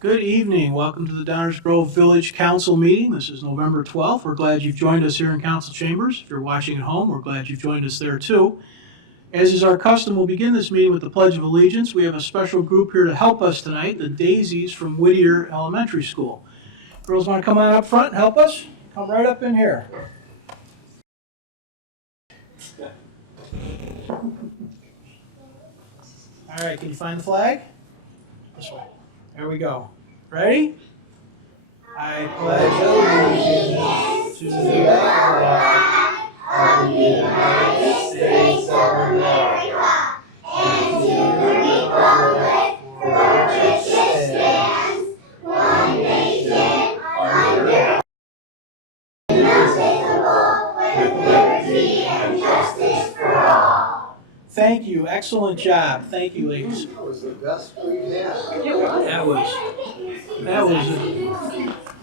Good evening. Welcome to the Downers Grove Village Council meeting. This is November 12th. We're glad you've joined us here in council chambers. If you're watching at home, we're glad you've joined us there too. As is our custom, we'll begin this meeting with the Pledge of Allegiance. We have a special group here to help us tonight, the Daisies from Whittier Elementary School. Girls want to come on up front and help us? Come right up in here. All right, can you find the flag? This way. There we go. Ready? I pledge allegiance to the flag of the United States of America and to the republic for which it stands, one nation, under indivisible, with liberty and justice for all. Thank you. Excellent job. Thank you, ladies. That was the best we've had. That was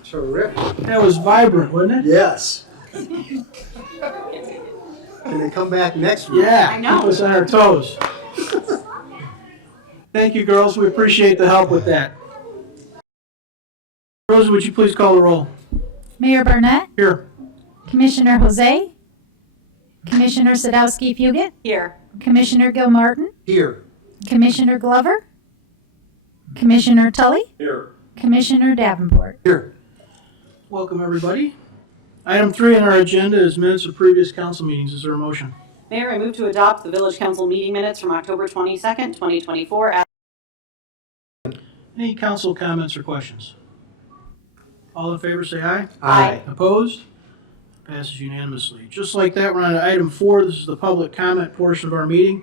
Terrific. That was vibrant, wasn't it? Yes. Can they come back next week? Yeah, I know. keep us on our toes. Thank you, girls. We appreciate the help with that. Rosa, would you please call the roll? Mayor Barnett, Here. Commissioner Jose, Commissioner Sadowski-Fugit, Here. Commissioner Gilmartin, Here. Commissioner Glover, Commissioner Tully, Here. Commissioner Davenport. Here. Welcome, everybody. Item 3 on our agenda is minutes of previous council meetings. Is there a motion? Mayor, I move to adopt the Village Council meeting minutes from October 22nd, 2024. Any council comments or questions? All in favor say aye. Aye. Opposed? Passes unanimously. Just like that, we're on to item 4. This is the public comment portion of our meeting.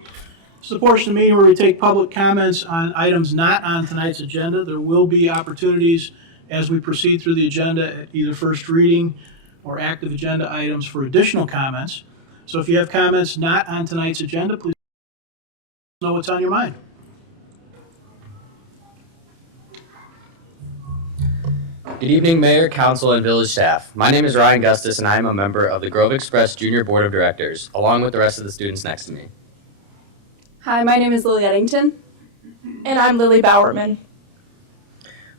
This is the portion of the meeting where we take public comments on items not on tonight's agenda. There will be opportunities as we proceed through the agenda at either first reading or active agenda items for additional comments. So if you have comments not on tonight's agenda, please know what's on your mind. Good evening, Mayor, Council, and Village staff. My name is Ryan Gustus, and I am a member of the Grove Express Junior Board of Directors, along with the rest of the students next to me. Hi, my name is Lily Eddington. And I'm Lily Bowerman.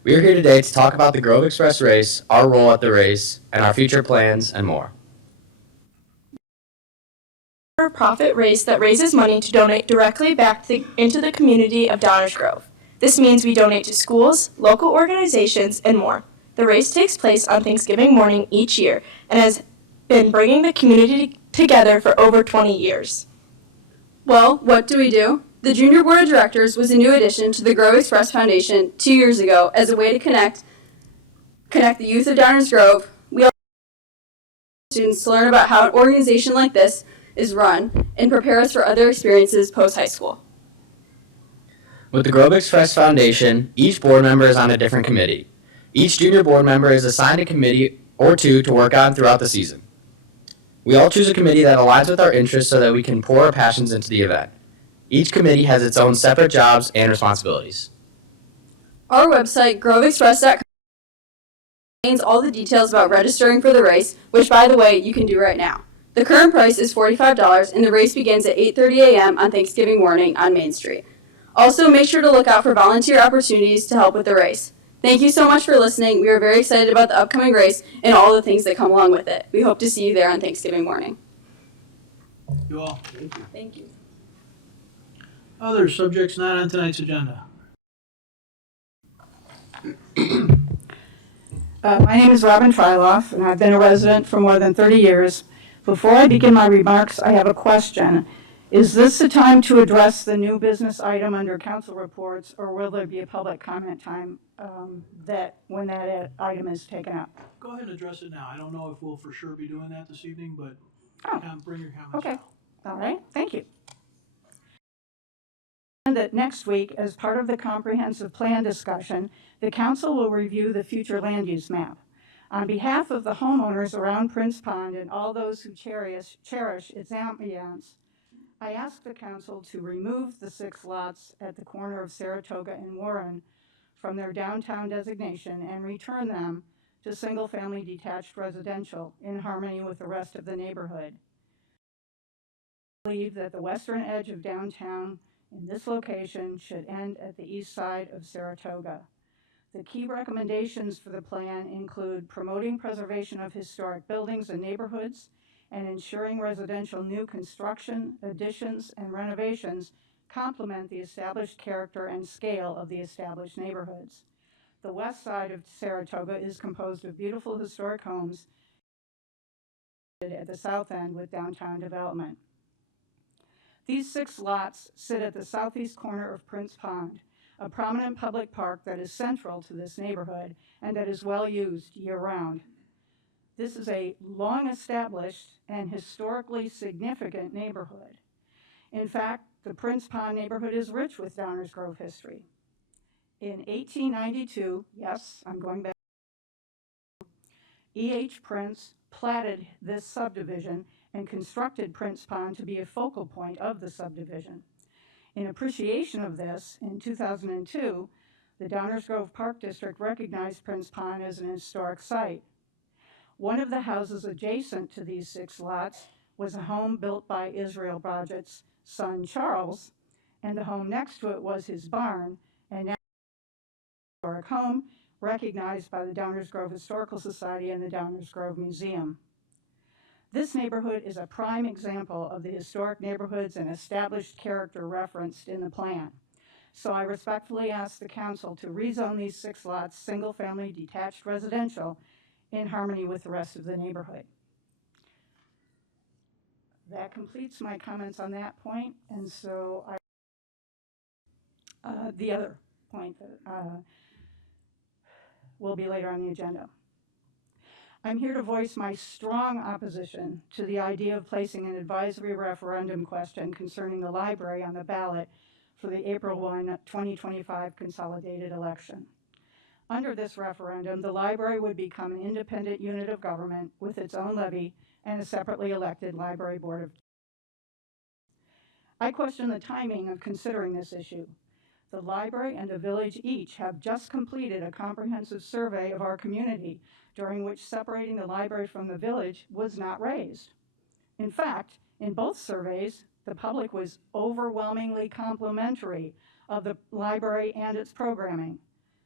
We are here today to talk about the Grove Express race, our role at the race, and our future plans, and more. We're a profit race that raises money to donate directly back into the community of Downers Grove. This means we donate to schools, local organizations, and more. The race takes place on Thanksgiving morning each year and has been bringing the community together for over 20 years. Well, what do? The Junior Board of Directors was a new addition to the Grove Express Foundation 2 years ago as a way to connect the youth of Downers Grove. We also students to learn about how an organization like this is run and prepare us for other experiences post-high school. With the Grove Express Foundation, each board member is on a different committee. Each junior board member is assigned a committee or two to work on throughout the season. We all choose a committee that aligns with our interests so that we can pour our passions into the event. Each committee has its own separate jobs and responsibilities. Our website, groveexpress.com, contains all the details about registering for the race, which, by the way, you can do right now. The current price is $45, and the race begins at 8:30 a.m. on Thanksgiving morning on Main Street. Also, make sure to look out for volunteer opportunities to help with the race. Thank you so much for listening. We are very excited about the upcoming race and all the things that come along with it. We hope to see you there on Thanksgiving morning. You all. Thank you. Other subjects not on tonight's agenda. My name is Robin Fryloff, and I've been a resident for more than 30 years. Before I begin my remarks, I have a question. Is this the time to address the new business item under council reports, or will there be a public comment time when that item is taken up? Go ahead and address it now. I don't know if we'll for sure be doing that this evening, but bring your comments Okay. now. All right, thank you. That next week, as part of the comprehensive plan discussion, the council will review the future land use map. On behalf of the homeowners around Prince Pond and all those who cherish its ambiance, I ask the council to remove the 6 lots at the corner of Saratoga and Warren from their downtown designation and return them to single-family detached residential in harmony with the rest of the neighborhood. I believe that the western edge of downtown in this location should end at the east side of Saratoga. The key recommendations for the plan include promoting preservation of historic buildings and neighborhoods and ensuring residential new construction, additions, and renovations complement the established character and scale of the established neighborhoods. The west side of Saratoga is composed of beautiful historic homes at the south end with downtown development. These 6 lots sit at the southeast corner of Prince Pond, a prominent public park that is central to this neighborhood and that is well used year-round. This is a long-established and historically significant neighborhood. In fact, the Prince Pond neighborhood is rich with Downers Grove history. In 1892, yes, I'm going back, E.H. Prince platted this subdivision and constructed Prince Pond to be a focal point of the subdivision. In appreciation of this, in 2002, the Downers Grove Park District recognized Prince Pond as an historic site. One of the houses adjacent to these 6 lots was a home built by Israel Blodgett's son Charles, and the home next to it was his barn, and now a historic home recognized by the Downers Grove Historical Society and the Downers Grove Museum. This neighborhood is a prime example of the historic neighborhoods and established character referenced in the plan. So I respectfully ask the council to rezone these 6 lots single-family detached residential in harmony with the rest of the neighborhood. That completes my comments on that point, and so the other point that will be later on the agenda. I'm here to voice my strong opposition to the idea of placing an advisory referendum question concerning the library on the ballot for the April 1, 2025 consolidated election. Under this referendum, the library would become an independent unit of government with its own levy and a separately elected library board of. I question the timing of considering this issue. The library and the village each have just completed a comprehensive survey of our community, during which separating the library from the village was not raised. In fact, in both surveys, the public was overwhelmingly complimentary of the library and its programming.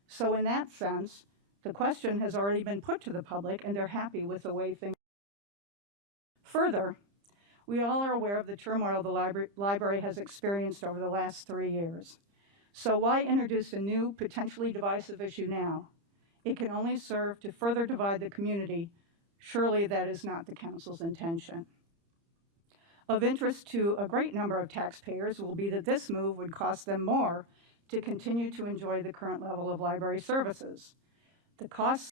So in that sense, the question has already been put to the public and they're happy with the way things are. Further, we all are aware of the turmoil the library has experienced over the last 3 years. So why introduce a new, potentially divisive issue now? It can only serve to further divide the community. Surely that is not the council's intention. Of interest to a great number of taxpayers will be that this move would cost them more to continue to enjoy the current level of library services. The costs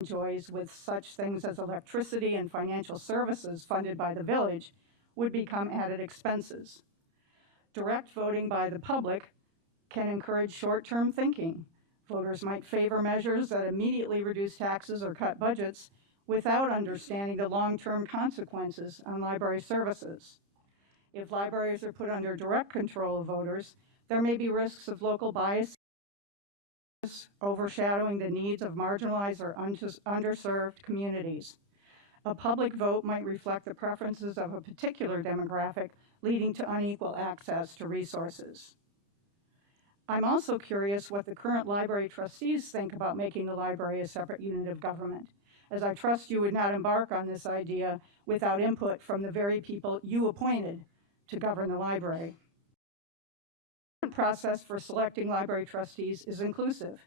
enjoys with such things as electricity and financial services funded by the village would become added expenses. Direct voting by the public can encourage short-term thinking. Voters might favor measures that immediately reduce taxes or cut budgets without understanding the long-term consequences on library services. If libraries are put under direct control of voters, there may be risks of local bias overshadowing the needs of marginalized or underserved communities. A public vote might reflect the preferences of a particular demographic, leading to unequal access to resources. I'm also curious what the current library trustees think about making the library a separate unit of government, as I trust you would not embark on this idea without input from the very people you appointed to govern the library. The process for selecting library trustees is inclusive.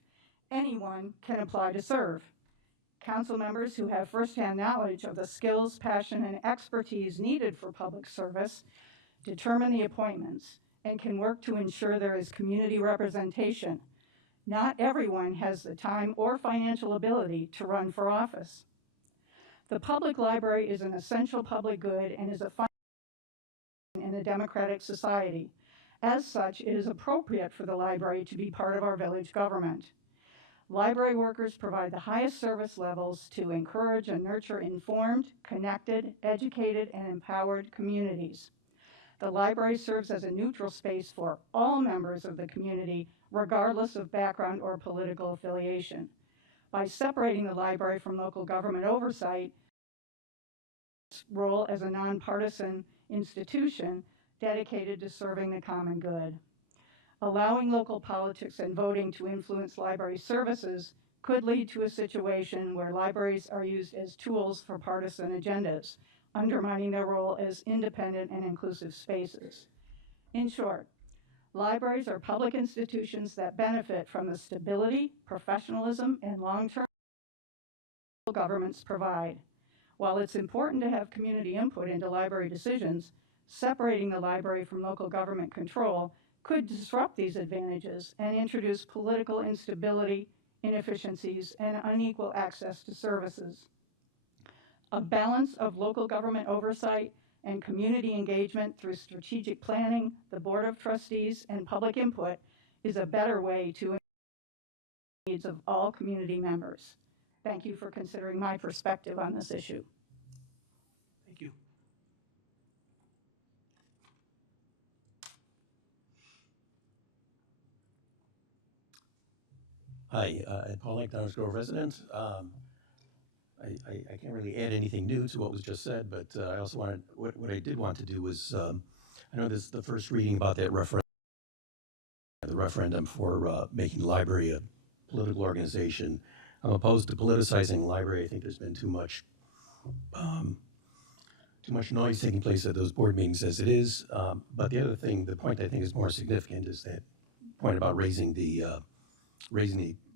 Anyone can apply to serve. Council members who have firsthand knowledge of the skills, passion, and expertise needed for public service determine the appointments and can work to ensure there is community representation. Not everyone has the time or financial ability to run for office. The public library is an essential public good and is a function in a democratic society. As such, it is appropriate for the library to be part of our village government. Library workers provide the highest service levels to encourage and nurture informed, connected, educated, and empowered communities. The library serves as a neutral space for all members of the community, regardless of background or political affiliation. By separating the library from local government oversight, its role as a nonpartisan institution dedicated to serving the common good. Allowing local politics and voting to influence library services could lead to a situation where libraries are used as tools for partisan agendas, undermining their role as independent and inclusive spaces. In short, libraries are public institutions that benefit from the stability, professionalism, and long-term governments provide. While it's important to have community input into library decisions, separating the library from local government control could disrupt these advantages and introduce political instability, inefficiencies, and unequal access to services. A balance of local government oversight and community engagement through strategic planning, the Board of Trustees, and public input is a better way to meet the needs of all community members. Thank you for considering my perspective on this issue. Thank you. Hi, Ed Pollock, Downers Grove resident. I can't really add anything new to what was just said, but I also wanted, what I did want to do was, I know this is the first reading about that the referendum for making the library a political organization. I'm opposed to politicizing the library. I think there's been too much noise taking place at those board meetings as it is. But the other thing, the point I think is more significant is that point about raising the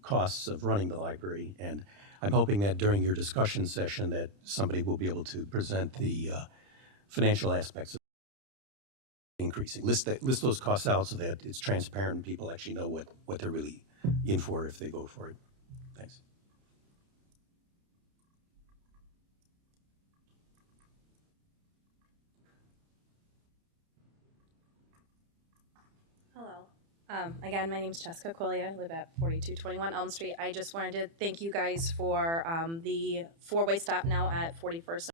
costs of running the library. And I'm hoping that during your discussion session that somebody will be able to present the financial aspects of increasing. List those costs out so that it's transparent and people actually know what they're really in for if they vote for it. Thanks. Hello. Again, my name is Jessica Collier. I live at 4221 Elm Street. I just wanted to thank you guys for the four-way stop now at 41st.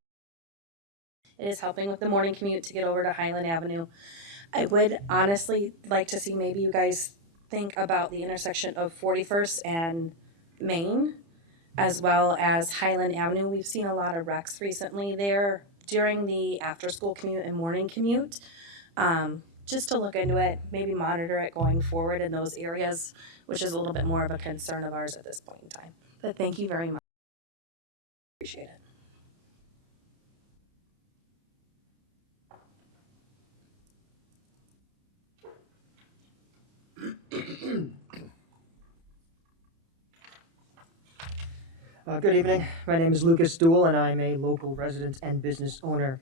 It is helping with the morning commute to get over to Highland Avenue. I would honestly like to see maybe you guys think about the intersection of 41st and Main, as well as Highland Avenue. We've seen a lot of wrecks recently there during the after-school commute and morning commute. Just to look into it, maybe monitor it going forward in those areas, which is a little bit more of a concern of ours at this point in time. But thank you very much. Appreciate it. Good evening. My name is Lucas Duell, and I'm a local resident and business owner.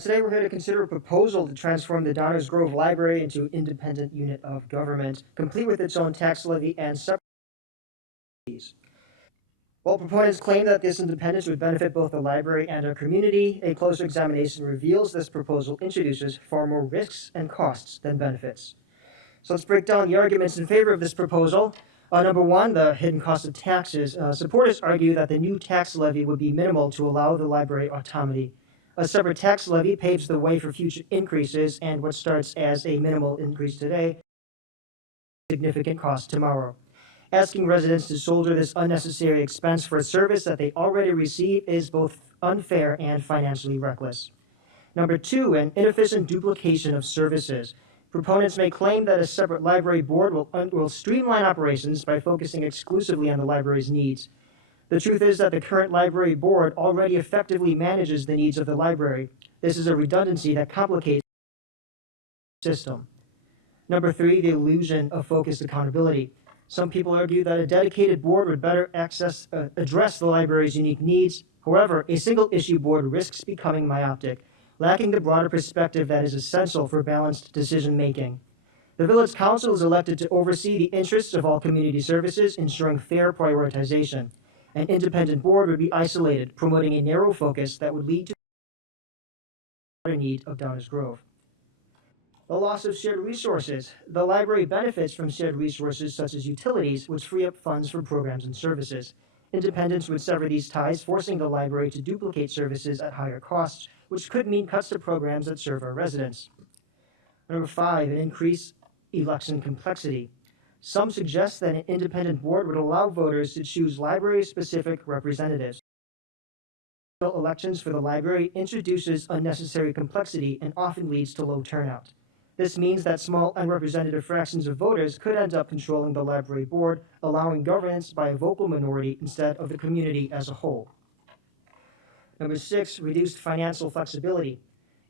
Today we're here to consider a proposal to transform the Downers Grove Library into an independent unit of government, complete with its own tax levy and separate fees. While proponents claim that this independence would benefit both the library and our community, a closer examination reveals this proposal introduces far more risks and costs than benefits. So let's break down the arguments in favor of this proposal. Number one, the hidden cost of taxes. Supporters argue that the new tax levy would be minimal to allow the library autonomy. A separate tax levy paves the way for future increases, and what starts as a minimal increase today, significant cost tomorrow. Asking residents to shoulder this unnecessary expense for a service that they already receive is both unfair and financially reckless. Number two, an inefficient duplication of services. Proponents may claim that a separate library board will streamline operations by focusing exclusively on the library's needs. The truth is that the current library board already effectively manages the needs of the library. This is a redundancy that complicates the system. Number three, the illusion of focused accountability. Some people argue that a dedicated board would better address the library's unique needs. However, a single issue board risks becoming myopic, lacking the broader perspective that is essential for balanced decision making. The Village Council is elected to oversee the interests of all community services, ensuring fair prioritization. An independent board would be isolated, promoting a narrow focus that would lead to the need of Downers Grove. The loss of shared resources. The library benefits from shared resources such as utilities, which free up funds for programs and services. Independence would sever these ties, forcing the library to duplicate services at higher costs, which could mean cuts to programs that serve our residents. Number five, an increased election complexity. Some suggest that an independent board would allow voters to choose library-specific representatives. Elections for the library introduces unnecessary complexity and often leads to low turnout. This means that small unrepresentative fractions of voters could end up controlling the library board, allowing governance by a vocal minority instead of the community as a whole. Number 6, reduced financial flexibility.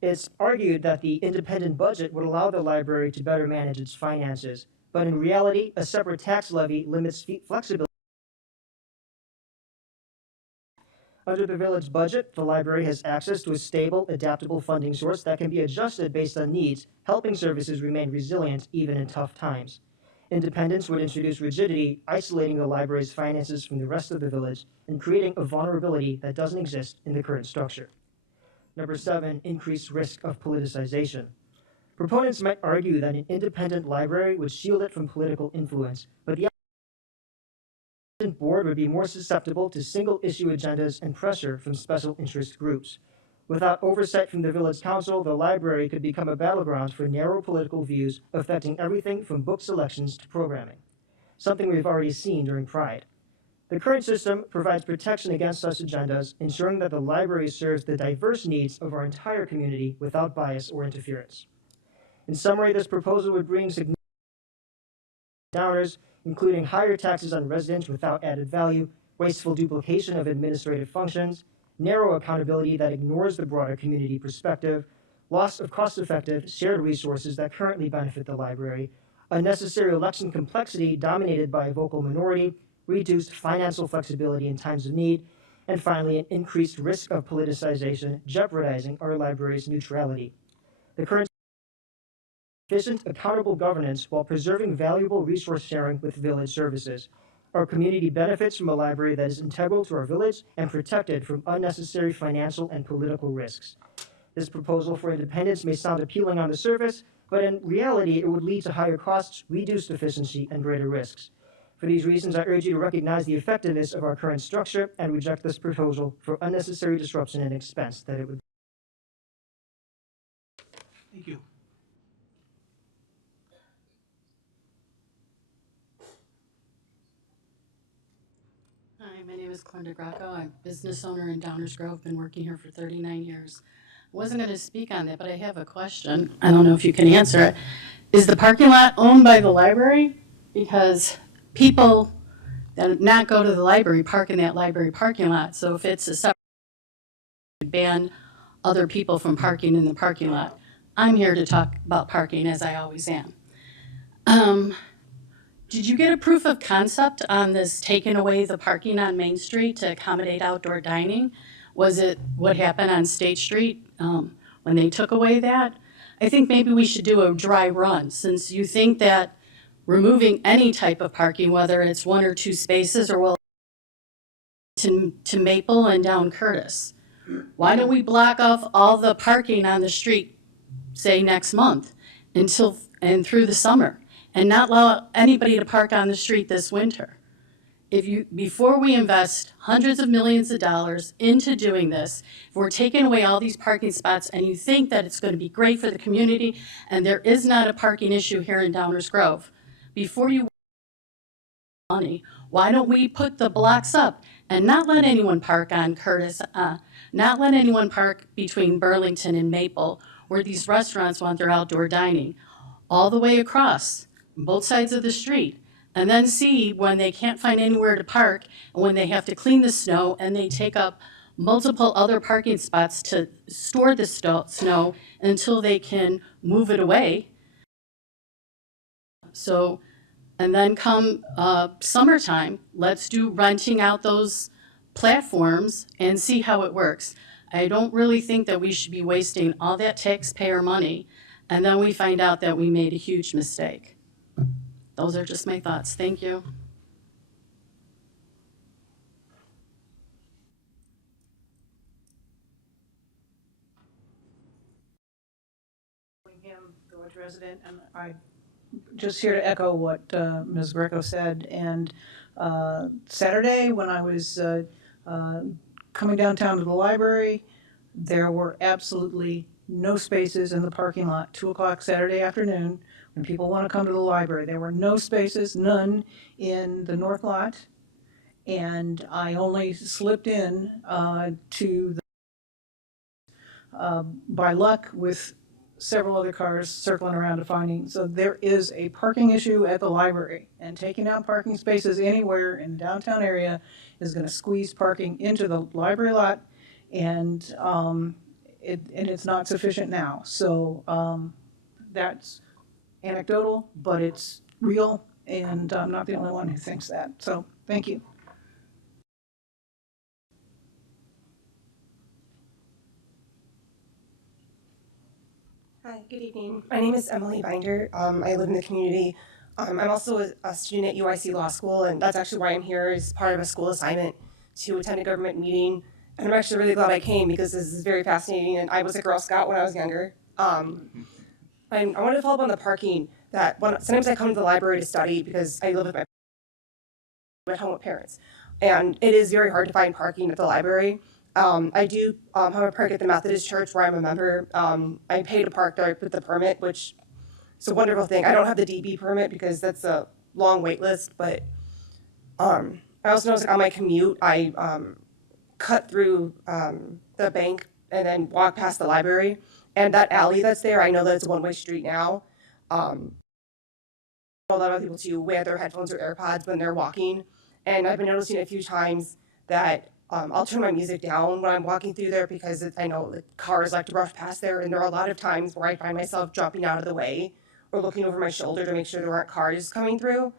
It's argued that the independent budget would allow the library to better manage its finances, but in reality, a separate tax levy limits flexibility. Under the village budget, the library has access to a stable, adaptable funding source that can be adjusted based on needs, helping services remain resilient even in tough times. Independence would introduce rigidity, isolating the library's finances from the rest of the village and creating a vulnerability that doesn't exist in the current structure. Number 7, increased risk of politicization. Proponents might argue that an independent library would shield it from political influence, but the board would be more susceptible to single-issue agendas and pressure from special interest groups. Without oversight from the village council, the library could become a battleground for narrow political views affecting everything from book selections to programming, something we've already seen during Pride. The current system provides protection against such agendas, ensuring that the library serves the diverse needs of our entire community without bias or interference. In summary, this proposal would bring significant downers, including higher taxes on residents without added value, wasteful duplication of administrative functions, narrow accountability that ignores the broader community perspective, loss of cost-effective shared resources that currently benefit the library, unnecessary election complexity dominated by a vocal minority, reduced financial flexibility in times of need, and finally, an increased risk of politicization jeopardizing our library's neutrality. The current efficient, accountable governance while preserving valuable resource sharing with village services. Our community benefits from a library that is integral to our village and protected from unnecessary financial and political risks. This proposal for independence may sound appealing on the surface, but in reality, it would lead to higher costs, reduced efficiency, and greater risks. For these reasons, I urge you to recognize the effectiveness of our current structure and reject this proposal for unnecessary disruption and expense that it would. Thank you. Hi, my name is Glenda Greco. I'm a business owner in Downers Grove, been working here for 39 years. I wasn't going to speak on that, but I have a question. I don't know if you can answer it. Is the parking lot owned by the library? Because people that not go to the library park in that library parking lot. So if it's a separate, ban other people from parking in the parking lot. I'm here to talk about parking, as I always am. Did you get a proof of concept on this taking away the parking on Main Street to accommodate outdoor dining? Was it what happened on State Street when they took away that? I think maybe we should do a dry run, since you think that removing any type of parking, whether it's 1 or 2 spaces or well to Maple and down Curtis. Why don't we block off all the parking on the street, say next month, and through the summer? And not allow anybody to park on the street this winter. Before we invest hundreds of millions of dollars into doing this, if we're taking away all these parking spots and you think that it's going to be great for the community and there is not a parking issue here in Downers Grove, before you money, why don't we put the blocks up and not let anyone park on Curtis, not let anyone park between Burlington and Maple, where these restaurants want their outdoor dining, all the way across both sides of the street, and then see when they can't find anywhere to park and when they have to clean the snow and they take up multiple other parking spots to store the snow until they can move it away. So, and then come summertime, let's do renting out those platforms and see how it works. I don't really think that we should be wasting all that taxpayer money and then we find out that we made a huge mistake. Those are just my thoughts. Thank you. Village resident, and I just here to echo what Ms. Greco said. And Saturday, when I was coming downtown to the library, there were absolutely no spaces in the parking lot. 2 o'clock Saturday afternoon, when people want to come to the library, there were no spaces, none in the north lot. And I only slipped in to the by luck with several other cars circling around defining. So there is a parking issue at the library, and taking out parking spaces anywhere in the downtown area is gonna squeeze parking into the library lot, and, it's not sufficient now. So, that's anecdotal, but it's real, and I'm not the only one who thinks that. So, thank you. Hi, good evening. My name is Emily Binder. I live in the community. I'm also a student at UIC Law School, and that's actually why I'm here as part of a school assignment to attend a government meeting. And I'm actually really glad I came because this is very fascinating, and I was a Girl Scout when I was younger. I wanted to follow up on the parking, that sometimes I come to the library to study because I live with I'm at home with parents, and it is very hard to find parking at the library. I do have a park at the Methodist Church where I'm a member. I pay to park there with the permit, which is a wonderful thing. I don't have the DB permit because that's a long wait list, but I also noticed on my commute, I cut through the bank and then walk past the library. And that alley that's there, I know that it's a one-way street now. A lot of people too wear their headphones or AirPods when they're walking. And I've been noticing a few times that I'll turn my music down when I'm walking through there because I know the cars like to rush past there, and there are a lot of times where I find myself jumping out of the way or looking over my shoulder to make sure there aren't cars coming through.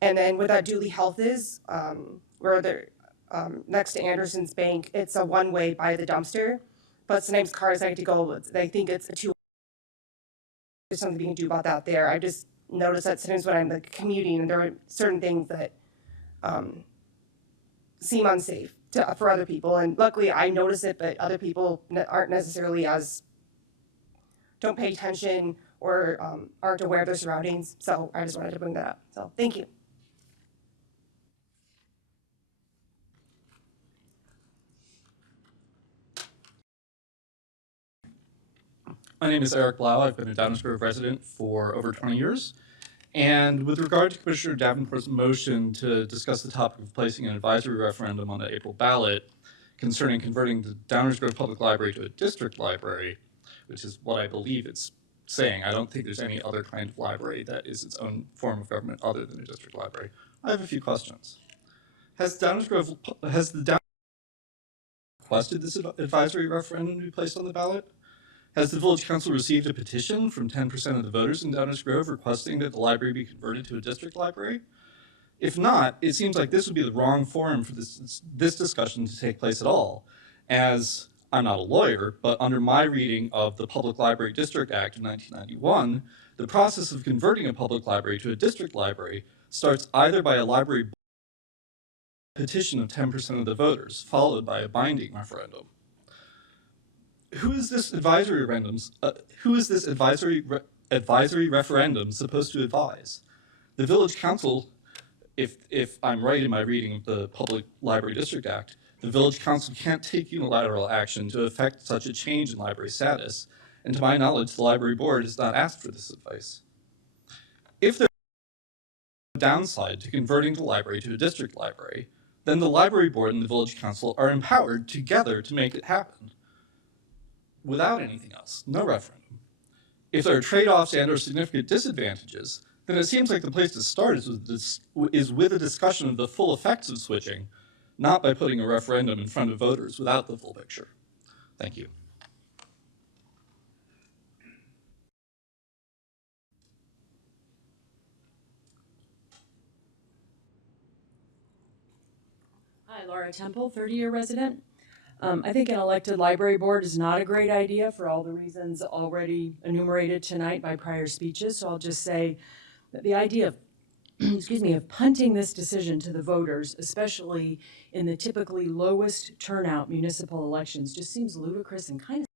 And then where that Dooley Health is, where they're next to Anderson's Bank, it's a one-way by the dumpster, but sometimes cars like to go, they think it's a two. There's something we can do about that there. I just noticed that sometimes when I'm like commuting, and there are certain things that seem unsafe for other people, and luckily I notice it, but other people aren't necessarily don't pay attention or aren't aware of their surroundings. So I just wanted to bring that up. So thank you. My name is Eric Blau. I've been a Downers Grove resident for over 20 years. And with regard to Commissioner Davenport's motion to discuss the topic of placing an advisory referendum on the April ballot concerning converting the Downers Grove Public Library to a district library, which is what I believe it's saying. I don't think there's any other kind of library that is its own form of government other than a district library. I have a few questions. Has the Downers Grove requested this advisory referendum to be placed on the ballot? Has the Village Council received a petition from 10% of the voters in Downers Grove requesting that the library be converted to a district library? If not, it seems like this would be the wrong forum for this discussion to take place at all, as I'm not a lawyer, but under my reading of the Public Library District Act of 1991, the process of converting a public library to a district library starts either by a library petition of 10% of the voters, followed by a binding referendum. Who is this advisory referendum supposed to advise? The Village Council, if I'm right in my reading of the Public Library District Act, the Village Council can't take unilateral action to effect such a change in library status, and to my knowledge, the Library Board has not asked for this advice. If there's a downside to converting the library to a district library, then the Library Board and the Village Council are empowered together to make it happen. Without anything else, no referendum. If there are trade-offs and or significant disadvantages, then it seems like the place to start is with a discussion of the full effects of switching, not by putting a referendum in front of voters without the full picture. Thank you. Hi, Laura Temple, 30-year resident. I think an elected library board is not a great idea for all the reasons already enumerated tonight by prior speeches. So I'll just say that the idea of, of punting this decision to the voters, especially in the typically lowest turnout municipal elections, just seems ludicrous and kind of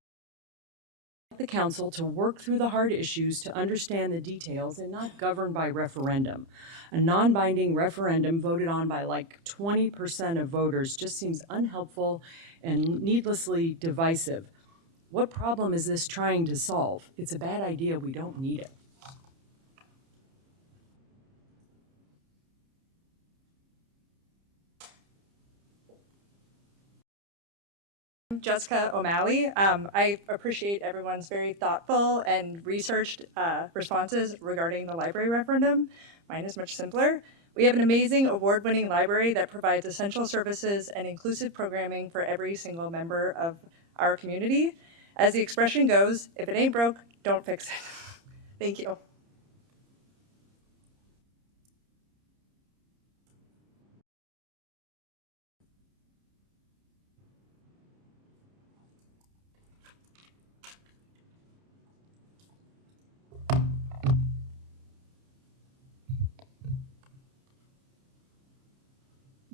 the council to work through the hard issues to understand the details and not govern by referendum. A non-binding referendum voted on by like 20% of voters just seems unhelpful and needlessly divisive. What problem is this trying to solve? It's a bad idea. We don't need it. Jessica O'Malley. I appreciate everyone's very thoughtful and researched responses regarding the library referendum. Mine is much simpler. We have an amazing award-winning library that provides essential services and inclusive programming for every single member of our community. As the expression goes, if it ain't broke, don't fix it. Thank you.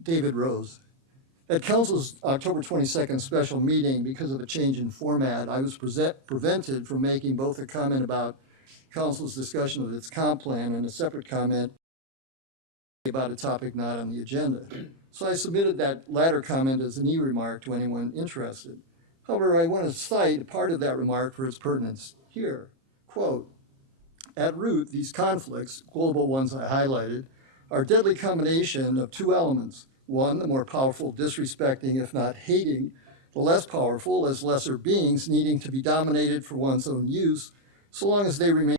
David Rose. At Council's October 22nd special meeting, because of a change in format, I was prevented from making both a comment about Council's discussion of its comp plan and a separate comment about a topic not on the agenda. So I submitted that latter comment as an e-remark to anyone interested. However, I want to cite part of that remark for its pertinence here. Quote, "At root, these conflicts, global ones I highlighted, are a deadly combination of two elements. One, the more powerful disrespecting, if not hating, the less powerful as lesser beings needing to be dominated for one's own use, so long as they remain.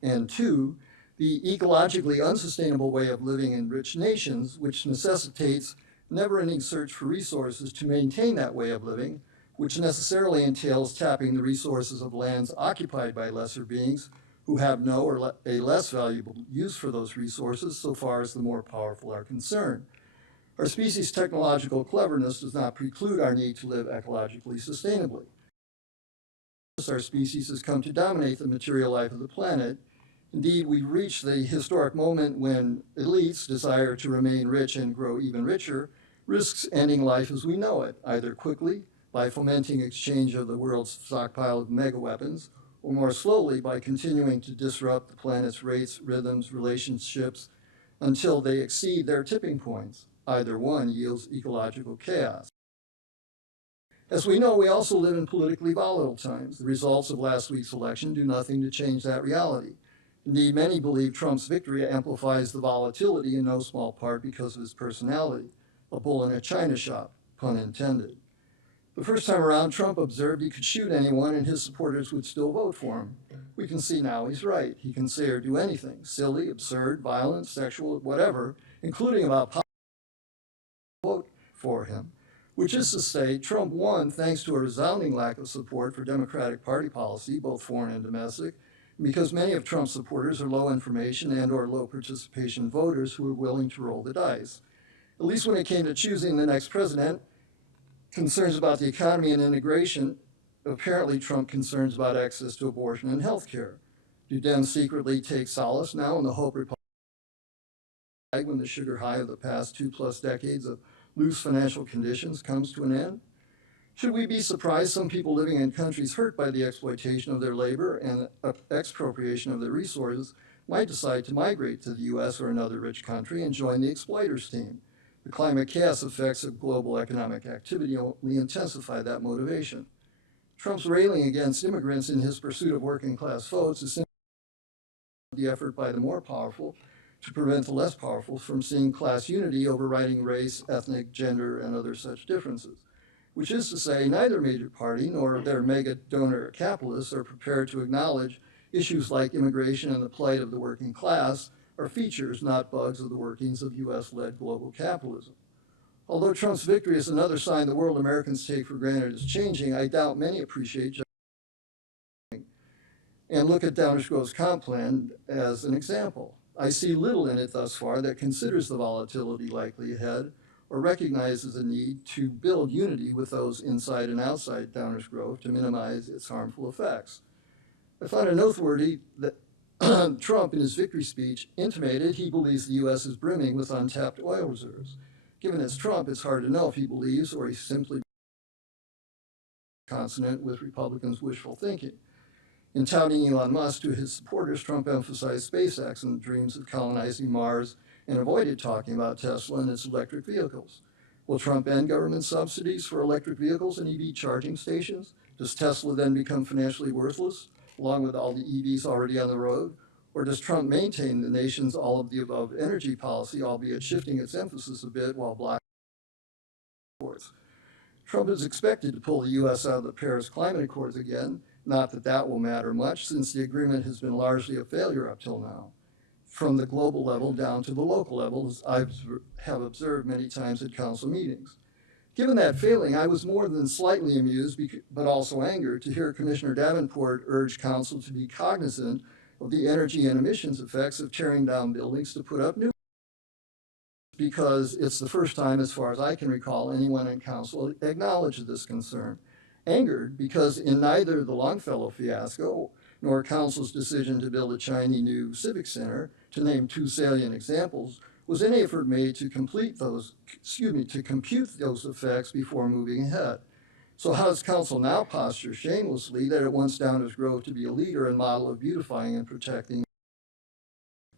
And two, the ecologically unsustainable way of living in rich nations, which necessitates never-ending search for resources to maintain that way of living, which necessarily entails tapping the resources of lands occupied by lesser beings who have no or a less valuable use for those resources so far as the more powerful are concerned. Our species' technological cleverness does not preclude our need to live ecologically sustainably. Our species has come to dominate the material life of the planet. Indeed, we've reached the historic moment when elites' desire to remain rich and grow even richer risks ending life as we know it, either quickly by fomenting exchange of the world's stockpile of megaweapons, or more slowly by continuing to disrupt the planet's rates, rhythms, relationships until they exceed their tipping points. Either one yields ecological chaos. As we know, we also live in politically volatile times. The results of last week's election do nothing to change that reality. Indeed, many believe Trump's victory amplifies the volatility in no small part because of his personality, a bull in a china shop, pun intended. The first time around, Trump observed he could shoot anyone and his supporters would still vote for him. We can see now he's right. He can say or do anything, silly, absurd, violent, sexual, whatever, including about politics, vote for him. Which is to say, Trump won thanks to a resounding lack of support for Democratic Party policy, both foreign and domestic, because many of Trump's supporters are low information and or low participation voters who are willing to roll the dice. At least when it came to choosing the next president, concerns about the economy and integration, apparently Trump concerns about access to abortion and health care. Do Dems secretly take solace now in the hope Republicans when the sugar high of the past 2+ decades of loose financial conditions comes to an end? Should we be surprised some people living in countries hurt by the exploitation of their labor and expropriation of their resources might decide to migrate to the U.S. or another rich country and join the exploiters' team? The climate chaos effects of global economic activity only intensify that motivation. Trump's railing against immigrants in his pursuit of working class votes is simply the effort by the more powerful to prevent the less powerful from seeing class unity overriding race, ethnic, gender, and other such differences. Which is to say, neither major party nor their mega donor capitalists are prepared to acknowledge issues like immigration and the plight of the working class are features, not bugs, of the workings of U.S.-led global capitalism. Although Trump's victory is another sign the world Americans take for granted is changing, I doubt many appreciate and look at Downers Grove's comp plan as an example. I see little in it thus far that considers the volatility likely ahead or recognizes the need to build unity with those inside and outside Downers Grove to minimize its harmful effects. I find it noteworthy that Trump, in his victory speech, intimated he believes the U.S. is brimming with untapped oil reserves. Given it's Trump, it's hard to know if he believes or he's simply consonant with Republicans' wishful thinking. In touting Elon Musk to his supporters, Trump emphasized SpaceX and dreams of colonizing Mars and avoided talking about Tesla and its electric vehicles. Will Trump end government subsidies for electric vehicles and EV charging stations? Does Tesla then become financially worthless, along with all the EVs already on the road? Or does Trump maintain the nation's all-of-the-above energy policy, albeit shifting its emphasis a bit while blocking exports? Trump is expected to pull the U.S. out of the Paris Climate Accords again. Not that that will matter much, since the agreement has been largely a failure up till now, from the global level down to the local level, as I have observed many times at council meetings. Given that failing, I was more than slightly amused, but also angered, to hear Commissioner Davenport urge council to be cognizant of the energy and emissions effects of tearing down buildings to put up new, because it's the first time, as far as I can recall, anyone in council acknowledged this concern. Angered because in neither the Longfellow fiasco nor council's decision to build a shiny new civic center, to name two salient examples, was any effort made to compute those effects before moving ahead. So how does council now posture shamelessly that it wants Downers Grove to be a leader and model of beautifying and protecting?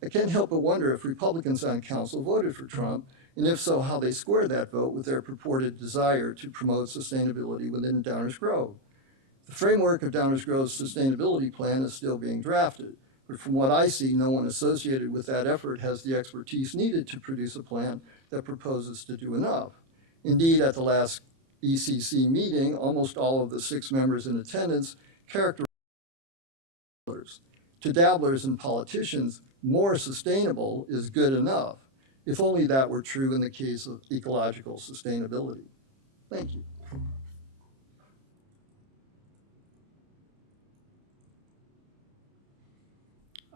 I can't help but wonder if Republicans on council voted for Trump, and if so, how they square that vote with their purported desire to promote sustainability within Downers Grove. The framework of Downers Grove's sustainability plan is still being drafted, but from what I see, no one associated with that effort has the expertise needed to produce a plan that proposes to do enough. Indeed, at the last ECC meeting, almost all of the 6 members in attendance characterized to dabblers and politicians, more sustainable is good enough, if only that were true in the case of ecological sustainability. Thank you.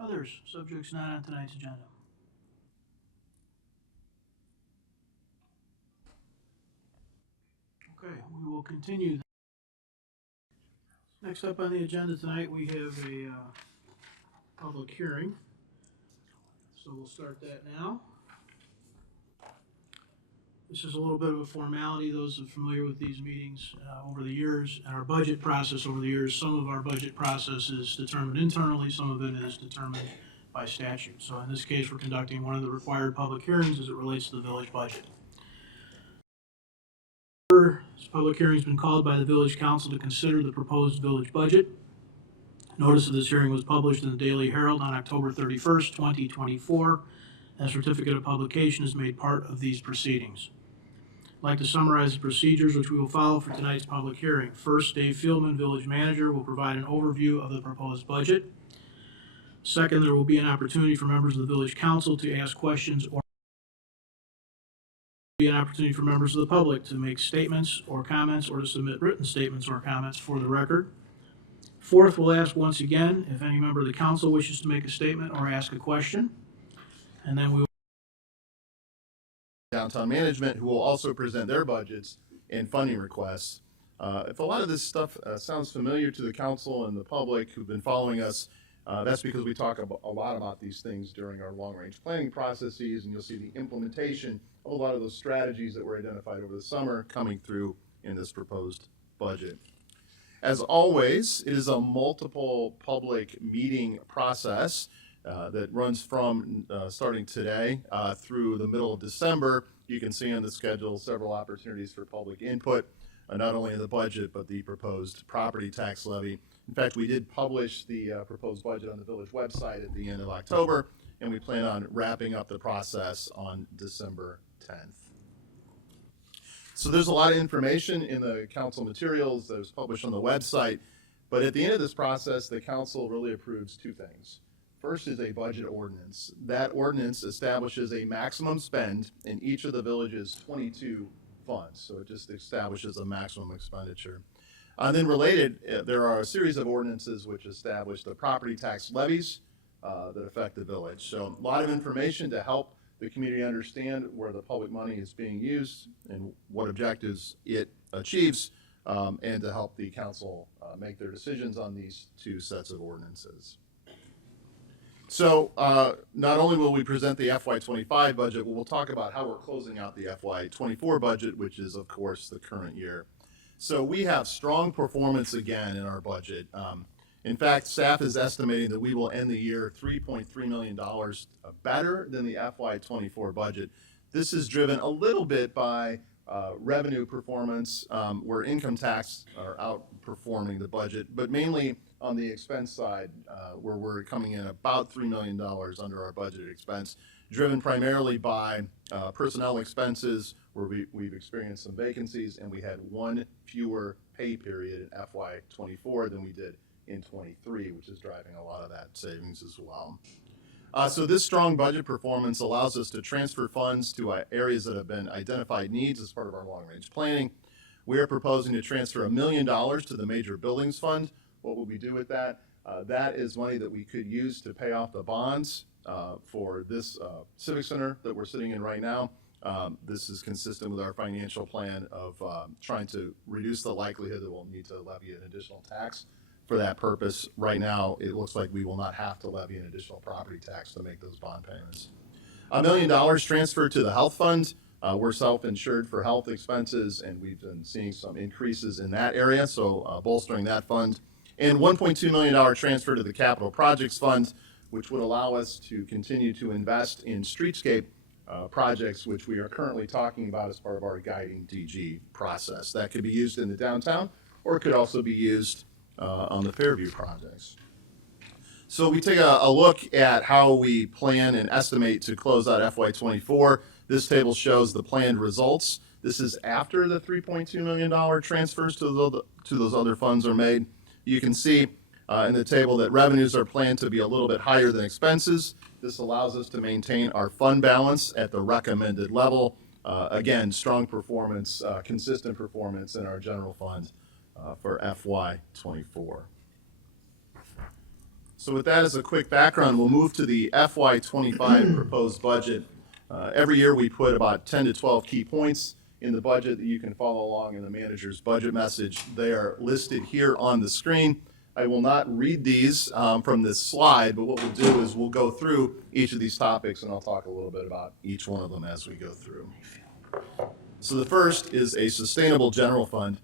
Others, subjects not on tonight's agenda. Okay, we will continue. Next up on the agenda tonight, we have a public hearing. So we'll start that now. This is a little bit of a formality. Those who are familiar with these meetings over the years and our budget process over the years, some of our budget process is determined internally, some of it is determined by statute. So in this case, we're conducting one of the required public hearings as it relates to the village budget. This public hearing has been called by the village council to consider the proposed village budget. Notice of this hearing was published in the Daily Herald on October 31st, 2024. A certificate of publication is made part of these proceedings. I'd like to summarize the procedures which we will follow for tonight's public hearing. First, Dave Fieldman, village manager, will provide an overview of the proposed budget. Second, there will be an opportunity for members of the village council to ask questions or be an opportunity for members of the public to make statements or comments or to submit written statements or comments for the record. Fourth, we'll ask once again if any member of the council wishes to make a statement or ask a question. And then we will downtown management, who will also present their budgets and funding requests. If a lot of this stuff sounds familiar to the council and the public who've been following us, that's because we talk a lot about these things during our long-range planning processes, and you'll see the implementation of a lot of those strategies that were identified over the summer coming through in this proposed budget. As always, it is a multiple public meeting process that runs from starting today through the middle of December. You can see on the schedule several opportunities for public input, not only in the budget, but the proposed property tax levy. In fact, we did publish the proposed budget on the village website at the end of October, and we plan on wrapping up the process on December 10th. So there's a lot of information in the council materials that was published on the website, but at the end of this process, the council really approves 2 things. First is a budget ordinance. That ordinance establishes a maximum spend in each of the village's 22 funds. So it just establishes a maximum expenditure. And then related, there are a series of ordinances which establish the property tax levies that affect the village. So a lot of information to help the community understand where the public money is being used and what objectives it achieves, and to help the council make their decisions on these 2 sets of ordinances. So not only will we present the FY25 budget, but we'll talk about how we're closing out the FY24 budget, which is, of course, the current year. So we have strong performance again in our budget. In fact, staff is estimating that we will end the year $3.3 million better than the FY24 budget. This is driven a little bit by revenue performance, where income tax are outperforming the budget, but mainly on the expense side, where we're coming in about $3 million under our budgeted expense. driven primarily by personnel expenses, where we've experienced some vacancies, and we had one fewer pay period in FY24 than we did in 23, which is driving a lot of that savings as well. So this strong budget performance allows us to transfer funds to areas that have been identified needs as part of our long-range planning. We are proposing to transfer $1 million to the Major Buildings Fund. What will we do with that? That is money that we could use to pay off the bonds for this Civic Center that we're sitting in right now. This is consistent with our financial plan of trying to reduce the likelihood that we'll need to levy an additional tax for that purpose. Right now, it looks like we will not have to levy an additional property tax to make those bond payments. $1 million transferred to the health fund. We're self-insured for health expenses, and we've been seeing some increases in that area, so bolstering that fund. And $1.2 million transfer to the capital projects fund, which would allow us to continue to invest in streetscape projects, which we are currently talking about as part of our guiding DG process. That could be used in the downtown, or it could also be used on the Fairview projects. So we take a look at how we plan and estimate to close out FY24. This table shows the planned results. This is after the $3.2 million transfers to those other funds are made. You can see in the table that revenues are planned to be a little bit higher than expenses. This allows us to maintain our fund balance at the recommended level. Again, strong performance, consistent performance in our general fund for FY24. So with that as a quick background, we'll move to the FY25 proposed budget. Every year we put about 10 to 12 key points in the budget that you can follow along in the manager's budget message. They are listed here on the screen. I will not read these from this slide, but what we'll do is we'll go through each of these topics, and I'll talk a little bit about each one of them as we go through. So the first is a sustainable general fund.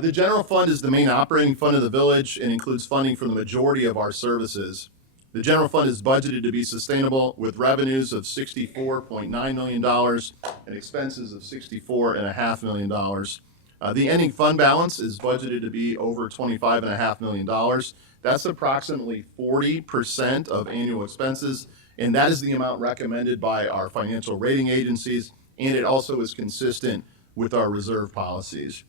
The general fund is the main operating fund of the village and includes funding for the majority of our services. The general fund is budgeted to be sustainable with revenues of $64.9 million and expenses of $64.5 million. The ending fund balance is budgeted to be over $25.5 million. That's approximately 40% of annual expenses, and that is the amount recommended by our financial rating agencies, and it also is consistent with our reserve policies.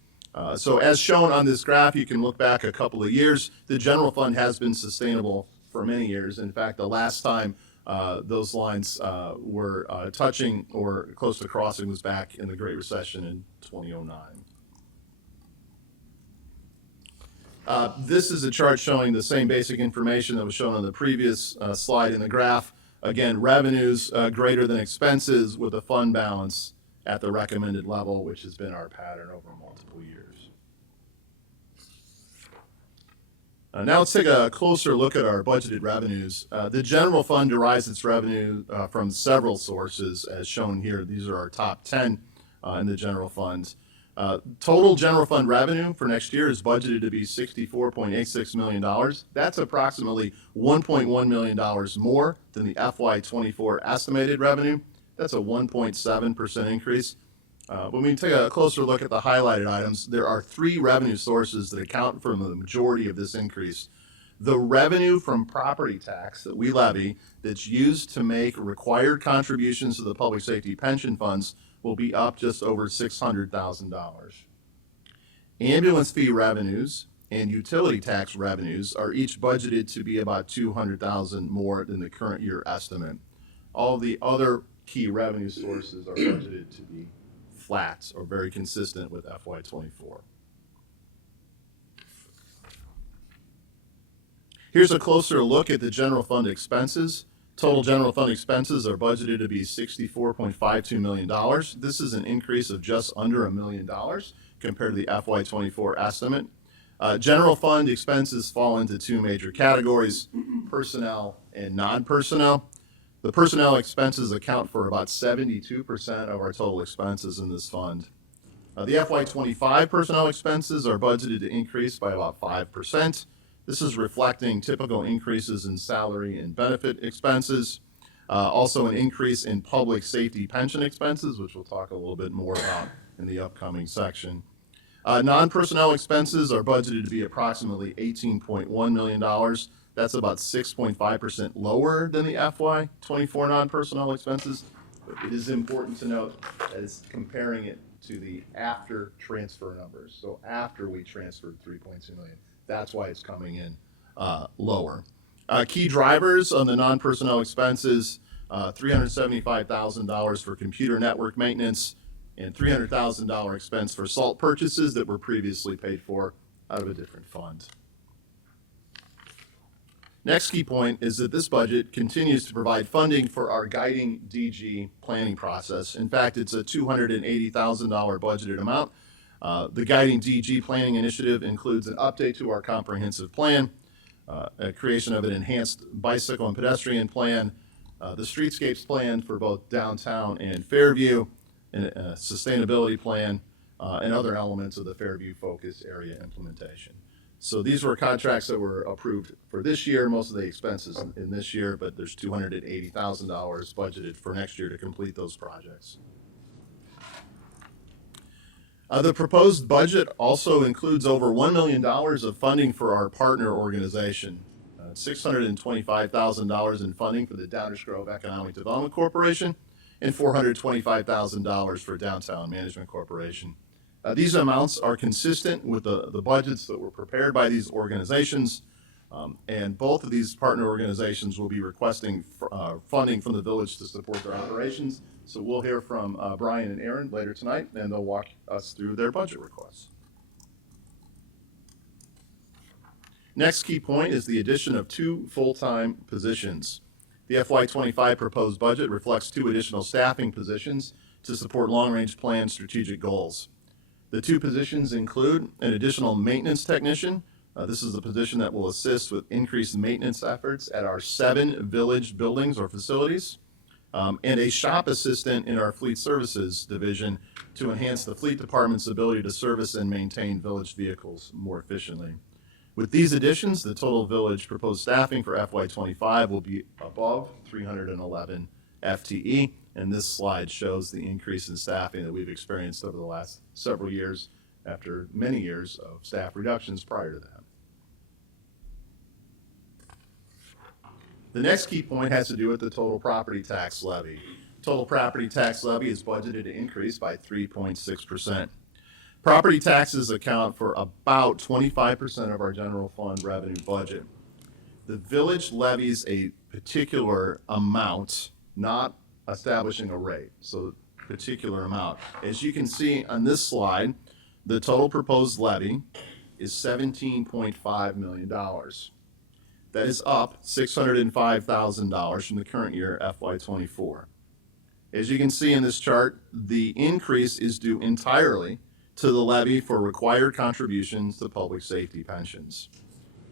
So as shown on this graph, you can look back a couple of years. The general fund has been sustainable for many years. In fact, the last time those lines were touching or close to crossing was back in the Great Recession in 2009. This is a chart showing the same basic information that was shown on the previous slide in the graph. Again, revenues greater than expenses with a fund balance at the recommended level, which has been our pattern over multiple years. Now let's take a closer look at our budgeted revenues. The general fund derives its revenue from several sources, as shown here. These are our top 10 in the general fund. Total general fund revenue for next year is budgeted to be $64.86 million. That's approximately $1.1 million more than the FY24 estimated revenue. That's a 1.7% increase. When we take a closer look at the highlighted items, there are three revenue sources that account for the majority of this increase. The revenue from property tax that we levy that's used to make required contributions to the public safety pension funds will be up just over $600,000. Ambulance fee revenues and utility tax revenues are each budgeted to be about $200,000 more than the current year estimate. All the other key revenue sources are budgeted to be flat or very consistent with FY24. Here's a closer look at the general fund expenses. Total general fund expenses are budgeted to be $64.52 million. This is an increase of just under $1 million compared to the FY24 estimate. General fund expenses fall into two major categories, personnel and non-personnel. The personnel expenses account for about 72% of our total expenses in this fund. The FY25 personnel expenses are budgeted to increase by about 5%. This is reflecting typical increases in salary and benefit expenses, also an increase in public safety pension expenses, which we'll talk a little bit more about in the upcoming section. Non-personnel expenses are budgeted to be approximately $18.1 million. That's about 6.5% lower than the FY '24 non-personnel expenses. But it is important to note that it's comparing it to the after transfer numbers. So after we transferred 3.2 million, that's why it's coming in lower. Key drivers on the non-personnel expenses, $375,000 for computer network maintenance and $300,000 expense for salt purchases that were previously paid for out of a different fund. Next key point is that this budget continues to provide funding for our guiding DG planning process. In fact, it's a $280,000 budgeted amount. The guiding DG planning initiative includes an update to our comprehensive plan, a creation of an enhanced bicycle and pedestrian plan, the streetscapes plan for both downtown and Fairview, and a sustainability plan, and other elements of the Fairview focus area implementation. So these were contracts that were approved for this year, most of the expenses in this year, but there's $280,000 budgeted for next year to complete those projects. The proposed budget also includes over $1 million of funding for our partner organization, $625,000 in funding for the Downers Grove Economic Development Corporation, and $425,000 for Downtown Management Corporation. These amounts are consistent with the budgets that were prepared by these organizations, and both of these partner organizations will be requesting funding from the village to support their operations. So we'll hear from Brian and Aaron later tonight, and they'll walk us through their budget requests. Next key point is the addition of 2 full-time positions. The FY25 proposed budget reflects 2 additional staffing positions to support long-range plan strategic goals. The 2 positions include an additional maintenance technician. This is the position that will assist with increased maintenance efforts at our 7 village buildings or facilities, and a shop assistant in our fleet services division to enhance the fleet department's ability to service and maintain village vehicles more efficiently. With these additions, the total village proposed staffing for FY25 will be above 311 FTE, and this slide shows the increase in staffing that we've experienced over the last several years after many years of staff reductions prior to that. The next key point has to do with the total property tax levy. Total property tax levy is budgeted to increase by 3.6%. Property taxes account for about 25% of our general fund revenue budget. The village levies a particular amount, not establishing a rate, so particular amount. As you can see on this slide, the total proposed levy is $17.5 million. That is up $605,000 from the current year, FY24. As you can see in this chart, the increase is due entirely to the levy for required contributions to public safety pensions.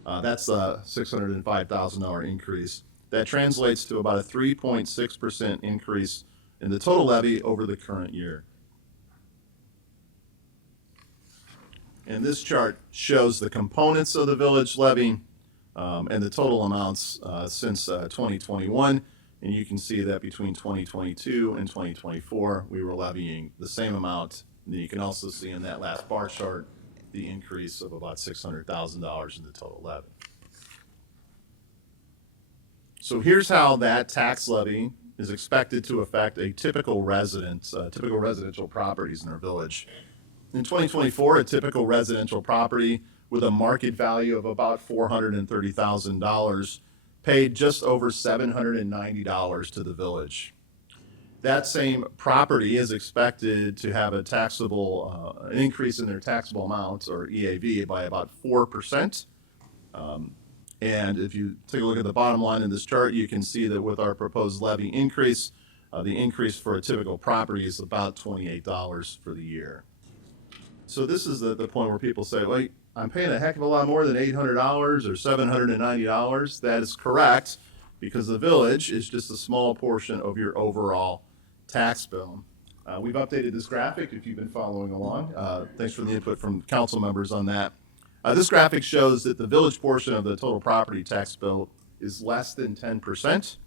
That's a $605,000 increase. That translates to about a 3.6% increase in the total levy over the current year. And this chart shows the components of the village levy and the total amounts since 2021. And you can see that between 2022 and 2024, we were levying the same amount. And you can also see in that last bar chart the increase of about $600,000 in the total levy. So here's how that tax levy is expected to affect a typical residential properties in our village. In 2024, a typical residential property with a market value of about $430,000 paid just over $790 to the village. That same property is expected to have a taxable, an increase in their taxable amounts, or EAV, by about 4%. And if you take a look at the bottom line in this chart, you can see that with our proposed levy increase, the increase for a typical property is about $28 for the year. So this is the point where people say, wait, I'm paying a heck of a lot more than $800 or $790. That is correct, because the village is just a small portion of your overall tax bill. We've updated this graphic if you've been following along. Thanks for the input from council members on that. This graphic shows that the village portion of the total property tax bill is less than 10%.